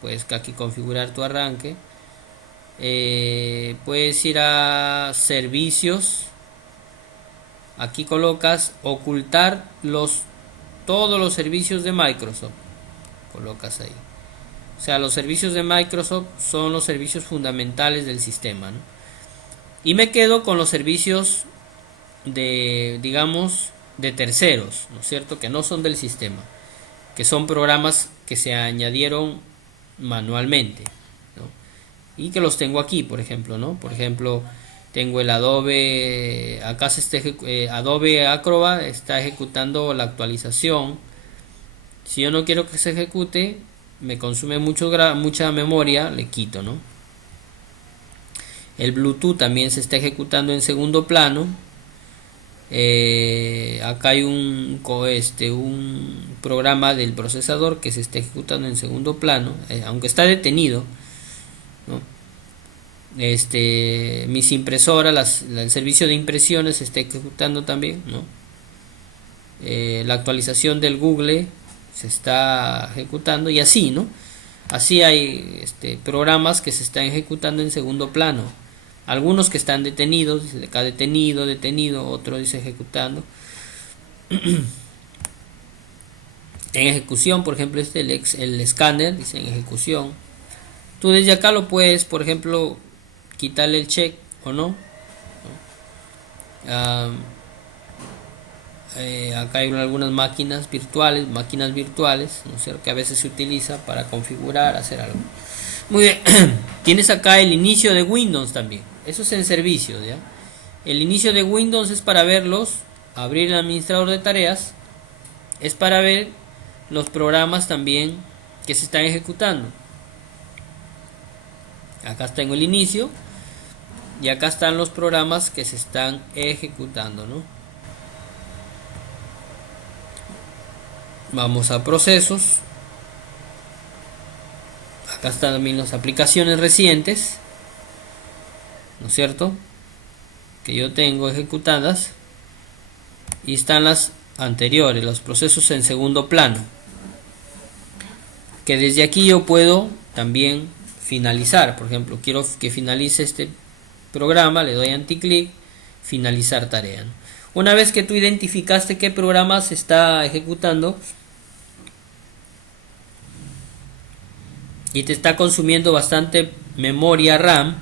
puedes aquí configurar tu arranque, puedes ir a servicios, aquí colocas ocultar todos los servicios de Microsoft, colocas ahí. O sea, los servicios de Microsoft son los servicios fundamentales del sistema, ¿no? Y me quedo con los servicios digamos, de terceros, ¿no es cierto?, que no son del sistema, que son programas que se añadieron manualmente, ¿no? Y que los tengo aquí, por ejemplo, ¿no? Por ejemplo, tengo el Adobe, acá Adobe Acrobat está ejecutando la actualización. Si yo no quiero que se ejecute, me consume mucha memoria, le quito, ¿no? El Bluetooth también se está ejecutando en segundo plano. Acá hay un programa del procesador que se está ejecutando en segundo plano, aunque está detenido, ¿no? Mis impresoras, el servicio de impresiones se está ejecutando también, ¿no? La actualización del Google se está ejecutando, y así, ¿no? Así hay programas que se están ejecutando en segundo plano. Algunos que están detenidos, dice acá detenido, otro dice ejecutando. En ejecución, por ejemplo, el escáner dice en ejecución. Tú desde acá lo puedes, por ejemplo, quitarle el check o no. Acá hay algunas máquinas virtuales, ¿no es cierto?, que a veces se utiliza para configurar, hacer algo. Muy bien. Tienes acá el inicio de Windows también. Eso es en servicios, ¿ya? El inicio de Windows es para verlos, abrir el administrador de tareas, es para ver los programas también que se están ejecutando. Acá tengo el inicio y acá están los programas que se están ejecutando, ¿no? Vamos a procesos. Acá están también las aplicaciones recientes, ¿no es cierto?, que yo tengo ejecutadas, y están las anteriores, los procesos en segundo plano, que desde aquí yo puedo también finalizar. Por ejemplo, quiero que finalice este programa, le doy anticlic, finalizar tarea, ¿no? Una vez que tú identificaste qué programa se está ejecutando y te está consumiendo bastante memoria RAM,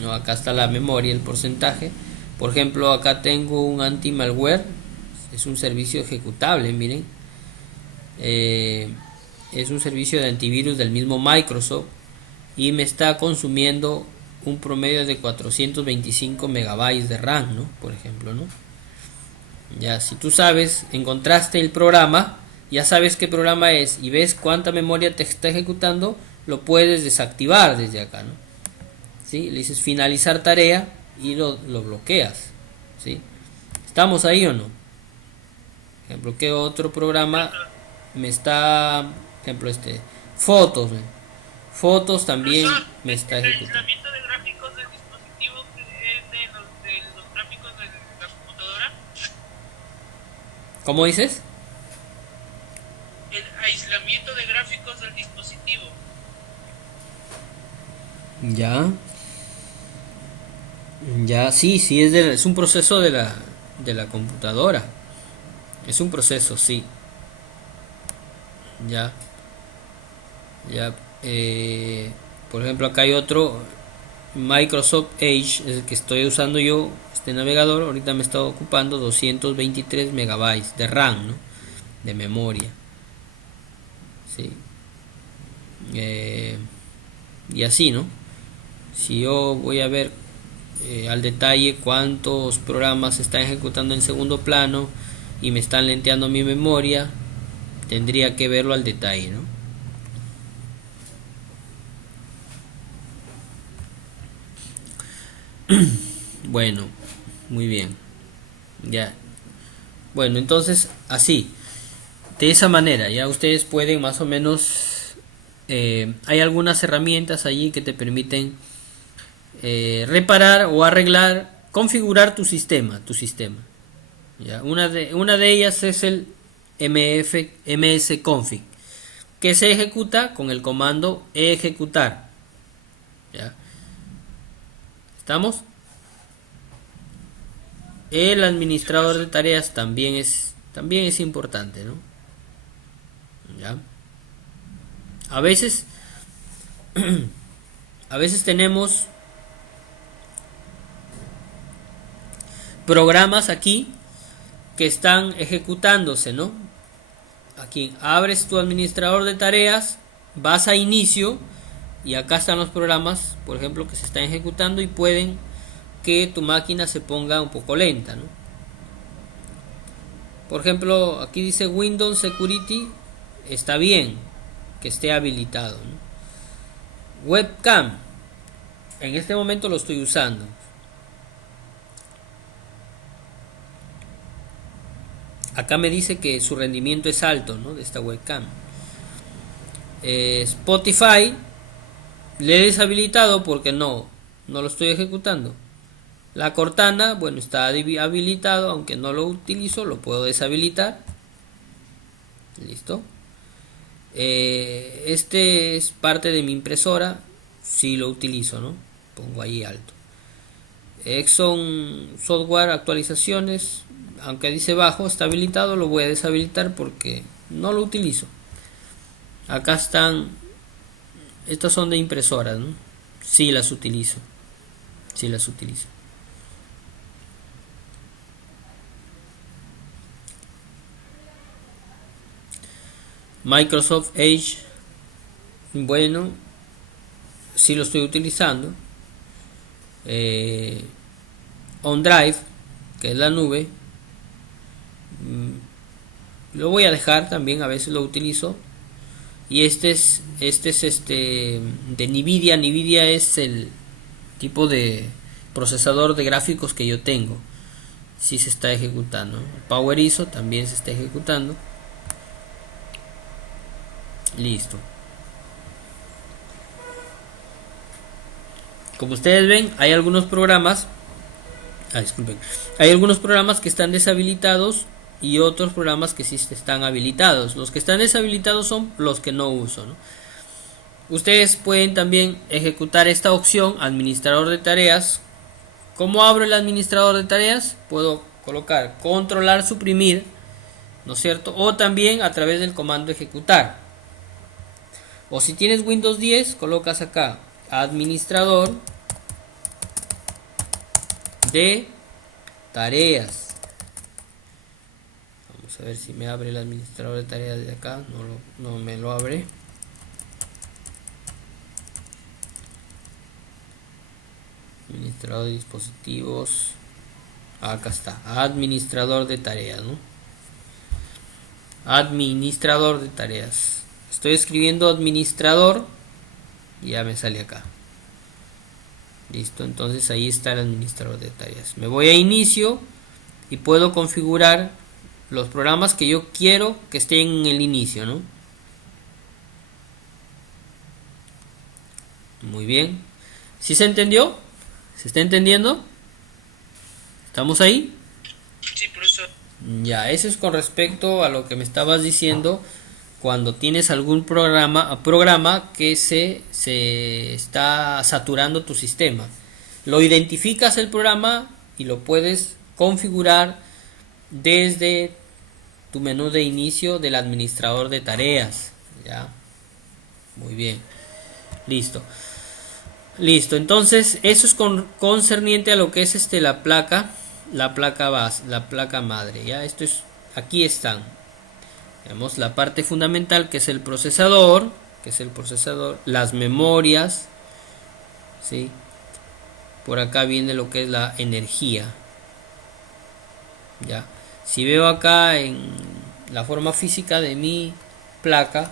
¿no? Acá está la memoria, el porcentaje. Por ejemplo, acá tengo un anti-malware, es un servicio ejecutable, miren. Es un servicio de antivirus del mismo Microsoft y me está consumiendo un promedio de 425 megabytes de RAM, ¿no? Por ejemplo, ¿no? Ya, si tú sabes, encontraste el programa, ya sabes qué programa es y ves cuánta memoria te está ejecutando, lo puedes desactivar desde acá, ¿no? ¿Sí? Le dices finalizar tarea y lo bloqueas, ¿sí? ¿Estamos ahí o no? Por ejemplo, ¿qué otro programa me está, por ejemplo, fotos, ¿no? Fotos también me está el ejecutando. aislamiento de gráficos del dispositivo que es de los gráficos de la computadora? ¿Cómo dices? El aislamiento de gráficos del dispositivo. Ya, sí, es un proceso de la computadora. Es un proceso, sí. Ya, ya. Por ejemplo, acá hay otro, Microsoft Edge, es el que estoy usando yo, este navegador. Ahorita me está ocupando 223 megabytes de RAM, ¿no? De memoria. Sí. Y así, ¿no? Si yo voy a ver al detalle cuántos programas se están ejecutando en segundo plano y me están lenteando mi memoria, tendría que verlo al detalle, ¿no? Bueno, muy bien. Ya. Bueno, entonces así, de esa manera, ya ustedes pueden más o menos, hay algunas herramientas allí que te permiten reparar o arreglar, configurar tu sistema. ¿Ya? Una de ellas es el msconfig, que se ejecuta con el comando ejecutar. ¿Ya? ¿Estamos? El administrador de tareas también es importante, ¿no? ¿Ya? A veces tenemos programas aquí que están ejecutándose, ¿no? Aquí abres tu administrador de tareas, vas a inicio y acá están los programas, por ejemplo, que se están ejecutando y pueden que tu máquina se ponga un poco lenta, ¿no? Por ejemplo, aquí dice Windows Security, está bien que esté habilitado, ¿no? Webcam, en este momento lo estoy usando. acá me dice que su rendimiento es alto, ¿no? De esta webcam. Spotify le he deshabilitado porque no lo estoy ejecutando. La Cortana, bueno, está habilitado, aunque no lo utilizo, lo puedo deshabilitar. Listo. Este es parte de mi impresora, si lo utilizo, ¿no? Pongo ahí alto. Exxon Software actualizaciones, aunque dice bajo, está habilitado, lo voy a deshabilitar porque no lo utilizo. Acá están, estas son de impresoras, ¿no? Sí las utilizo. Sí las utilizo. Microsoft Edge, bueno, sí lo estoy utilizando. OneDrive, que es la nube, lo voy a dejar también, a veces lo utilizo. Y este es de Nvidia. Nvidia es el tipo de procesador de gráficos que yo tengo. Sí se está ejecutando. Power ISO también se está ejecutando. Listo. Como ustedes ven, hay algunos programas. Disculpen. Hay algunos programas que están deshabilitados y otros programas que sí están habilitados. Los que están deshabilitados son los que no uso, ¿no? Ustedes pueden también ejecutar esta opción, administrador de tareas. ¿Cómo abro el administrador de tareas? Puedo colocar controlar, suprimir, ¿no es cierto? O también a través del comando ejecutar. O si tienes Windows 10, colocas acá administrador de tareas. Vamos a ver si me abre el administrador de tareas de acá. No me lo abre. Administrador de dispositivos. Acá está, administrador de tareas, ¿no? Administrador de tareas. Estoy escribiendo administrador y ya me sale acá. Listo, entonces ahí está el administrador de tareas. Me voy a inicio y puedo configurar los programas que yo quiero que estén en el inicio, ¿no? Muy bien. ¿Sí se entendió? ¿Se está entendiendo? ¿Estamos ahí? Sí, profesor. Ya, eso es con respecto a lo que me estabas diciendo. Cuando tienes algún programa que se está saturando tu sistema, lo identificas el programa y lo puedes configurar desde tu menú de inicio del administrador de tareas. Ya, muy bien, listo. Entonces eso es concerniente a lo que es la placa base, la placa madre. Ya, esto es, aquí están. Tenemos la parte fundamental, que es el procesador, las memorias, ¿sí? Por acá viene lo que es la energía. Ya, si veo acá en la forma física de mi placa,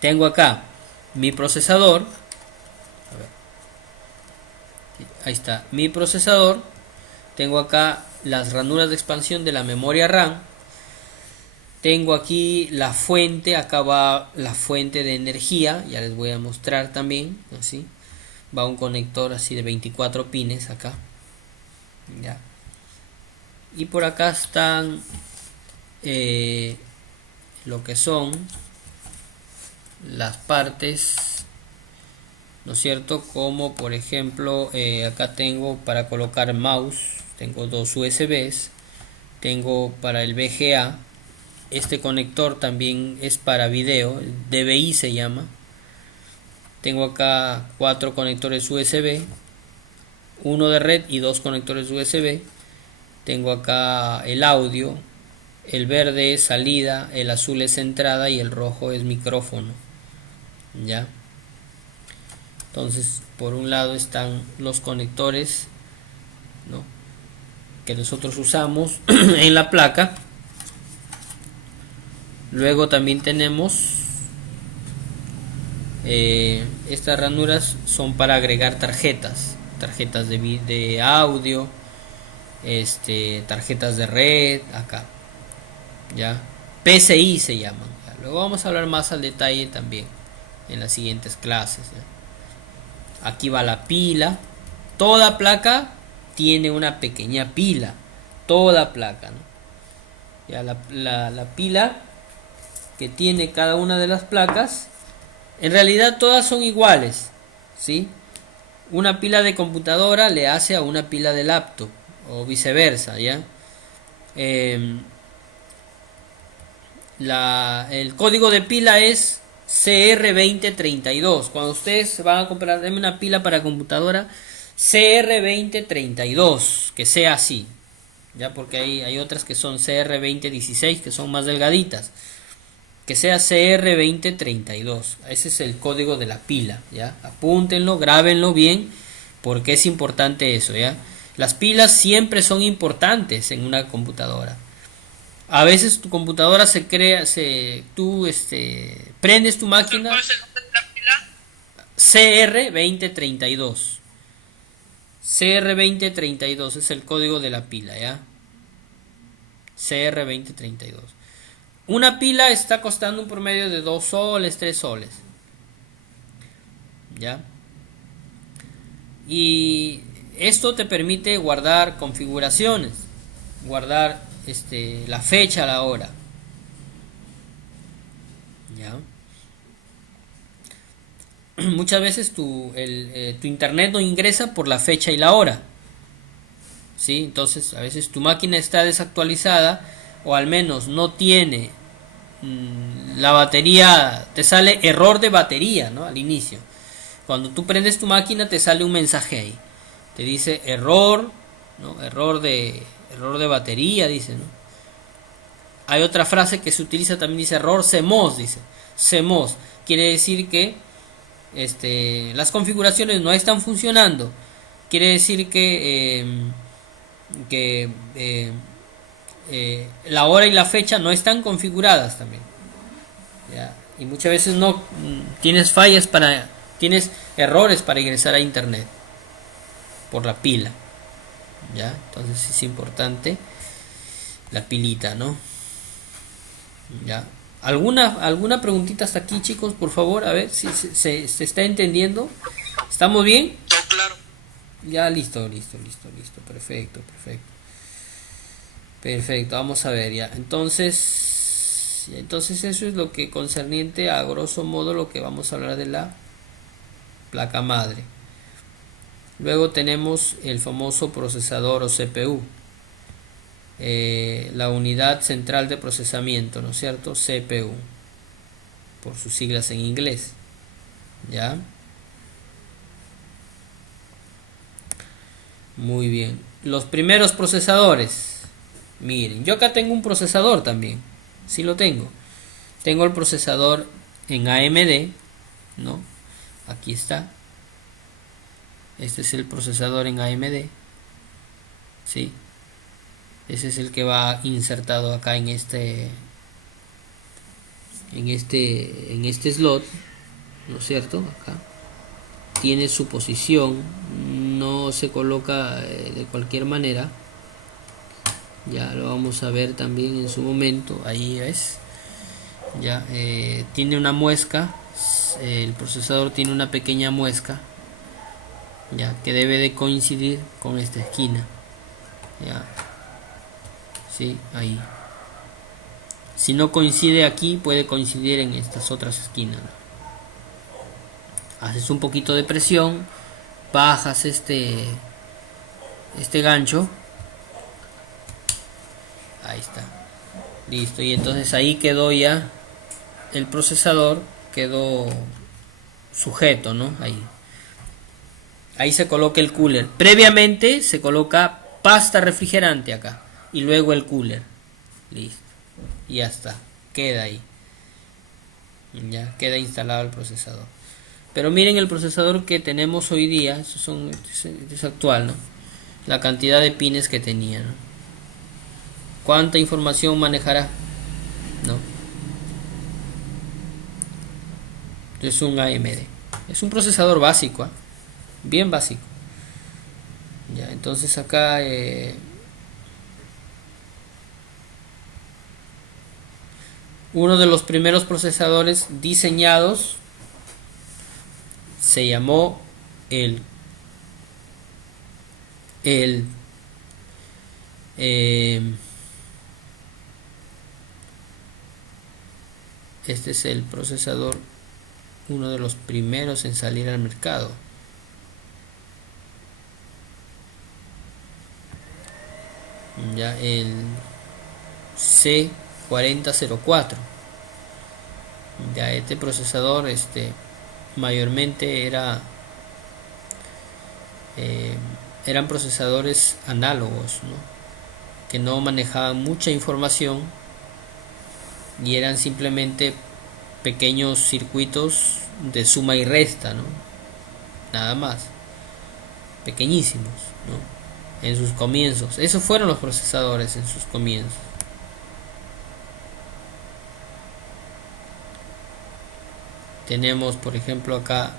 tengo acá mi procesador. A ver. Ahí está mi procesador. Tengo acá las ranuras de expansión de la memoria RAM. Tengo aquí la fuente, acá va la fuente de energía, ya les voy a mostrar también, así. Va un conector así de 24 pines acá. Ya. Y por acá están lo que son las partes, ¿no es cierto? Como por ejemplo, acá tengo para colocar mouse. Tengo dos USBs, tengo para el VGA, este conector también es para video, DVI se llama. Tengo acá 4 conectores USB, uno de red y 2 conectores USB. Tengo acá el audio, el verde es salida, el azul es entrada y el rojo es micrófono. Ya. Entonces, por un lado están los conectores, ¿no?, que nosotros usamos en la placa. Luego también tenemos estas ranuras, son para agregar tarjetas de audio, tarjetas de red, acá, ya, PCI se llaman. Ya. Luego vamos a hablar más al detalle también en las siguientes clases. Ya. Aquí va la pila. Toda placa tiene una pequeña pila, toda placa, ¿no? Ya la pila que tiene cada una de las placas, en realidad todas son iguales, ¿sí? Una pila de computadora le hace a una pila de laptop o viceversa, ¿ya? El código de pila es CR2032. Cuando ustedes van a comprar una pila para computadora, CR2032, que sea así, ya, porque hay otras que son CR2016, que son más delgaditas. Que sea CR2032. Ese es el código de la pila, ¿ya? Apúntenlo, grábenlo bien, porque es importante eso, ¿ya? Las pilas siempre son importantes en una computadora. A veces tu computadora tú prendes tu máquina. ¿Cuál es el nombre de la pila? CR2032. CR2032 es el código de la pila, ¿ya? CR2032. Una pila está costando un promedio de 2 soles, 3 soles. ¿Ya? Y esto te permite guardar configuraciones, guardar la fecha, la hora. ¿Ya? Muchas veces tu internet no ingresa por la fecha y la hora. ¿Sí? Entonces, a veces tu máquina está desactualizada o al menos no tiene la batería, te sale error de batería, ¿no? Al inicio. Cuando tú prendes tu máquina te sale un mensaje ahí. Te dice error, ¿no? Error de batería, dice, ¿no? Hay otra frase que se utiliza también, dice error CMOS, dice. CMOS quiere decir que las configuraciones no están funcionando. Quiere decir que la hora y la fecha no están configuradas también, ¿ya? Y muchas veces no tienes tienes errores para ingresar a internet por la pila, ¿ya? Entonces es importante la pilita, ¿no? ¿Ya? ¿Alguna preguntita hasta aquí, chicos? Por favor, a ver si se está entendiendo. ¿Estamos bien? Todo claro. Ya, listo. Perfecto, vamos a ver ya. Entonces eso es lo que concerniente a grosso modo lo que vamos a hablar de la placa madre. Luego tenemos el famoso procesador o CPU, la unidad central de procesamiento, ¿no es cierto? CPU, por sus siglas en inglés, ¿ya? Muy bien. Los primeros procesadores. Miren, yo acá tengo un procesador también. Sí lo tengo. Tengo el procesador en AMD, ¿no? Aquí está. Este es el procesador en AMD. Sí. Ese es el que va insertado acá en este slot, ¿no es cierto? Acá tiene su posición, no se coloca de cualquier manera. Ya lo vamos a ver también en su momento. Ahí es. Ya tiene una muesca. El procesador tiene una pequeña muesca, ya, que debe de coincidir con esta esquina. Ya. Sí, ahí. Si no coincide aquí, puede coincidir en estas otras esquinas. Haces un poquito de presión, bajas este gancho. Ahí está. Listo. Y entonces ahí quedó ya el procesador, quedó sujeto, ¿no? Ahí se coloca el cooler. Previamente se coloca pasta refrigerante acá y luego el cooler. Listo. Y ya está. Queda ahí. Ya queda instalado el procesador. Pero miren el procesador que tenemos hoy día. Es actual, ¿no? La cantidad de pines que tenía, ¿no? ¿Cuánta información manejará? ¿No? Es un AMD. Es un procesador básico, ¿eh? Bien básico. Ya, entonces acá Uno de los primeros procesadores diseñados se llamó el este es el procesador, uno de los primeros en salir al mercado. Ya el C4004. Ya este procesador mayormente eran procesadores análogos, ¿no? Que no manejaban mucha información y eran simplemente pequeños circuitos de suma y resta, ¿no? Nada más, pequeñísimos, ¿no? En sus comienzos. Esos fueron los procesadores en sus comienzos. Tenemos, por ejemplo, acá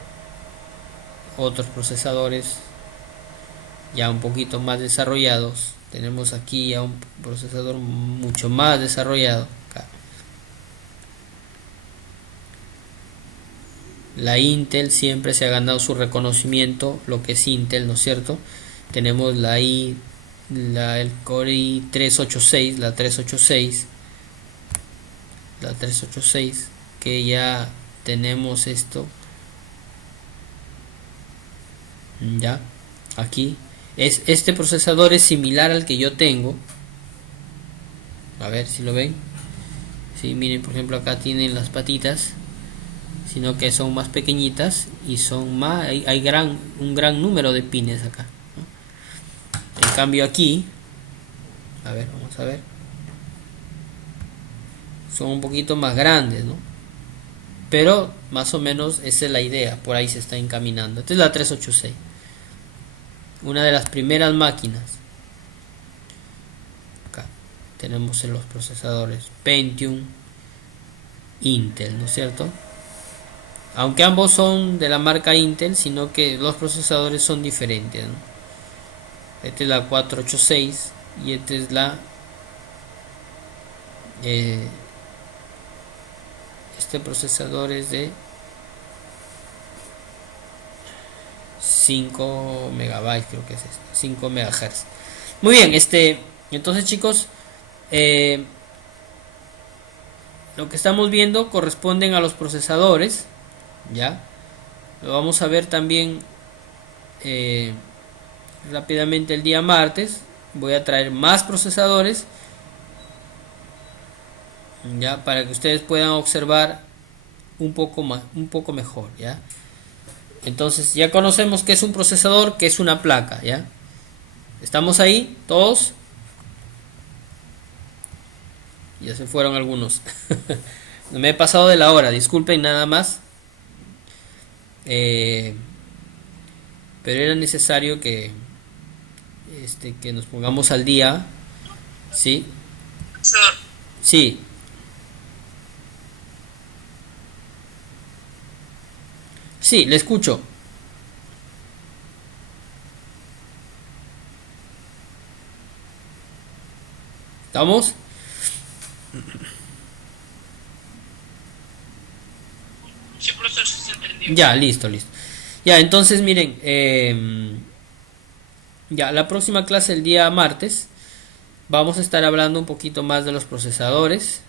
otros procesadores ya un poquito más desarrollados. Tenemos aquí ya un procesador mucho más desarrollado. Acá. La Intel siempre se ha ganado su reconocimiento, lo que es Intel, ¿no es cierto? Tenemos el Core i386, la 386, que ya tenemos esto. Ya, aquí. Este procesador es similar al que yo tengo. A ver si lo ven. Sí, miren, por ejemplo, acá tienen las patitas, sino que son más pequeñitas y son más, hay un gran número de pines acá, ¿no? En cambio aquí, a ver, vamos a ver, son un poquito más grandes, ¿no? Pero más o menos esa es la idea, por ahí se está encaminando. Esta es la 386, una de las primeras máquinas. Acá tenemos en los procesadores Pentium, Intel, ¿no es cierto? Aunque ambos son de la marca Intel, sino que los procesadores son diferentes, ¿no? Esta es la 486 y esta es la este procesador es de 5 megabytes, creo que es 5 megahertz. Muy bien, entonces chicos, lo que estamos viendo corresponden a los procesadores. Ya lo vamos a ver también rápidamente el día martes. Voy a traer más procesadores, ya, para que ustedes puedan observar un poco mejor, ya. Entonces ya conocemos qué es un procesador, qué es una placa, ya. ¿Estamos ahí todos? Ya se fueron algunos. Me he pasado de la hora, disculpen nada más. Pero era necesario que nos pongamos al día. ¿Sí? Sí. Sí, le escucho. ¿Estamos? Sí, profesor, sí se entendió. Ya, listo. Ya, entonces miren, ya la próxima clase el día martes vamos a estar hablando un poquito más de los procesadores,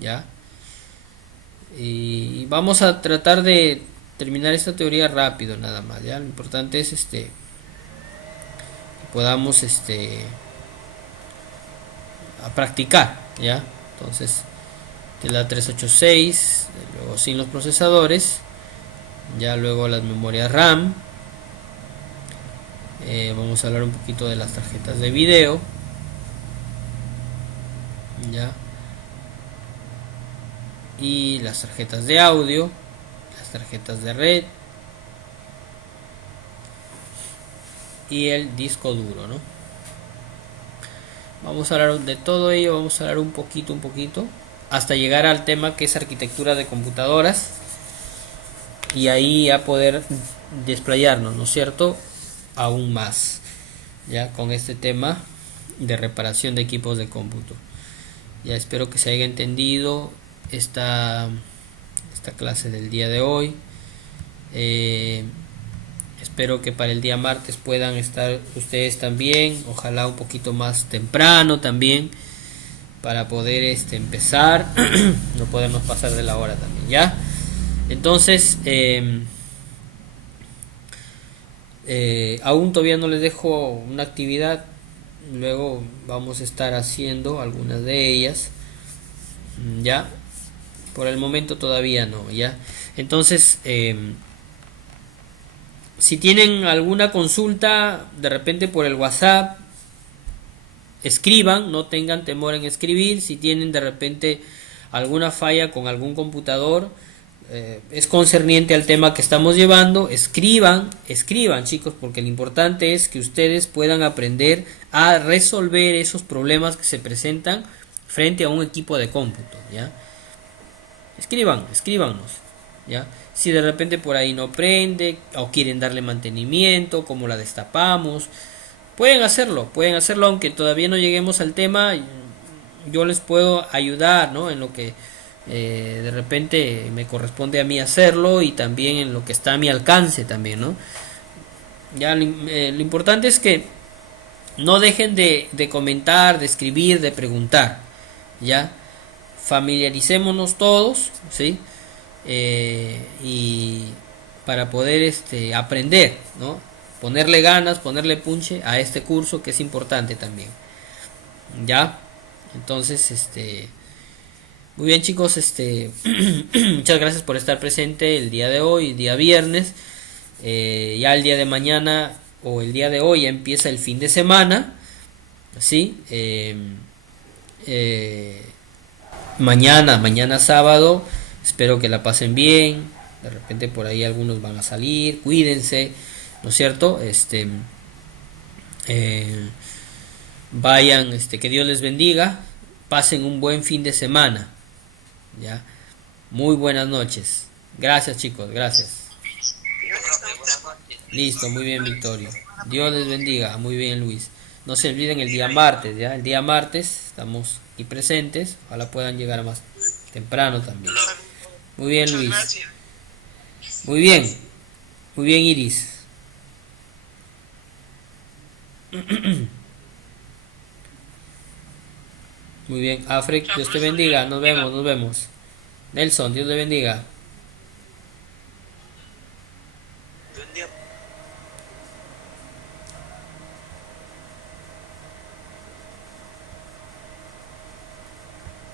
ya. Y vamos a tratar de terminar esta teoría rápido nada más, ya. Lo importante es que podamos a practicar, ya. Entonces, de la 386, luego sin los procesadores, ya luego las memorias RAM, vamos a hablar un poquito de las tarjetas de video, ya, y las tarjetas de audio, las tarjetas de red y el disco duro, ¿no? Vamos a hablar de todo ello, vamos a hablar un poquito, hasta llegar al tema que es arquitectura de computadoras, y ahí a poder desplayarnos, ¿no es cierto?, aún más, ya, con este tema de reparación de equipos de cómputo. Ya espero que se haya entendido esta clase del día de hoy. Espero que para el día martes puedan estar ustedes también, ojalá un poquito más temprano también, para poder empezar. No podemos pasar de la hora también, ¿ya? Entonces, aún todavía no les dejo una actividad, luego vamos a estar haciendo algunas de ellas, ¿ya? Por el momento todavía no, ¿ya? Entonces, si tienen alguna consulta de repente por el WhatsApp, escriban, no tengan temor en escribir. Si tienen de repente alguna falla con algún computador, es concerniente al tema que estamos llevando, escriban chicos, porque lo importante es que ustedes puedan aprender a resolver esos problemas que se presentan frente a un equipo de cómputo, ¿ya? Escríbanos, ¿ya? Si de repente por ahí no prende o quieren darle mantenimiento, como la destapamos, pueden hacerlo, aunque todavía no lleguemos al tema. Yo les puedo ayudar, ¿no? En lo que de repente me corresponde a mí hacerlo, y también en lo que está a mi alcance también, ¿no? Ya lo importante es que no dejen de comentar, de escribir, de preguntar, ¿ya? Familiaricémonos todos, ¿sí? Y para poder aprender, ¿no? Ponerle ganas, ponerle punche a este curso, que es importante también, ¿ya? Entonces, muy bien chicos, muchas gracias por estar presente el día de hoy, día viernes. Ya el día de mañana o el día de hoy ya empieza el fin de semana, ¿sí? Mañana sábado, espero que la pasen bien. De repente por ahí algunos van a salir, cuídense, ¿no es cierto? Vayan, que Dios les bendiga, pasen un buen fin de semana, ¿ya? Muy buenas noches. Gracias chicos, gracias. Listo, muy bien Victorio. Dios les bendiga, muy bien Luis. No se olviden el día martes, ¿ya? El día martes estamos aquí presentes, ojalá puedan llegar más temprano también. Muy bien Luis. Muy bien Iris. Muy bien, Afrek, Dios te bendiga, nos vemos. Nelson, Dios te bendiga. Buen día.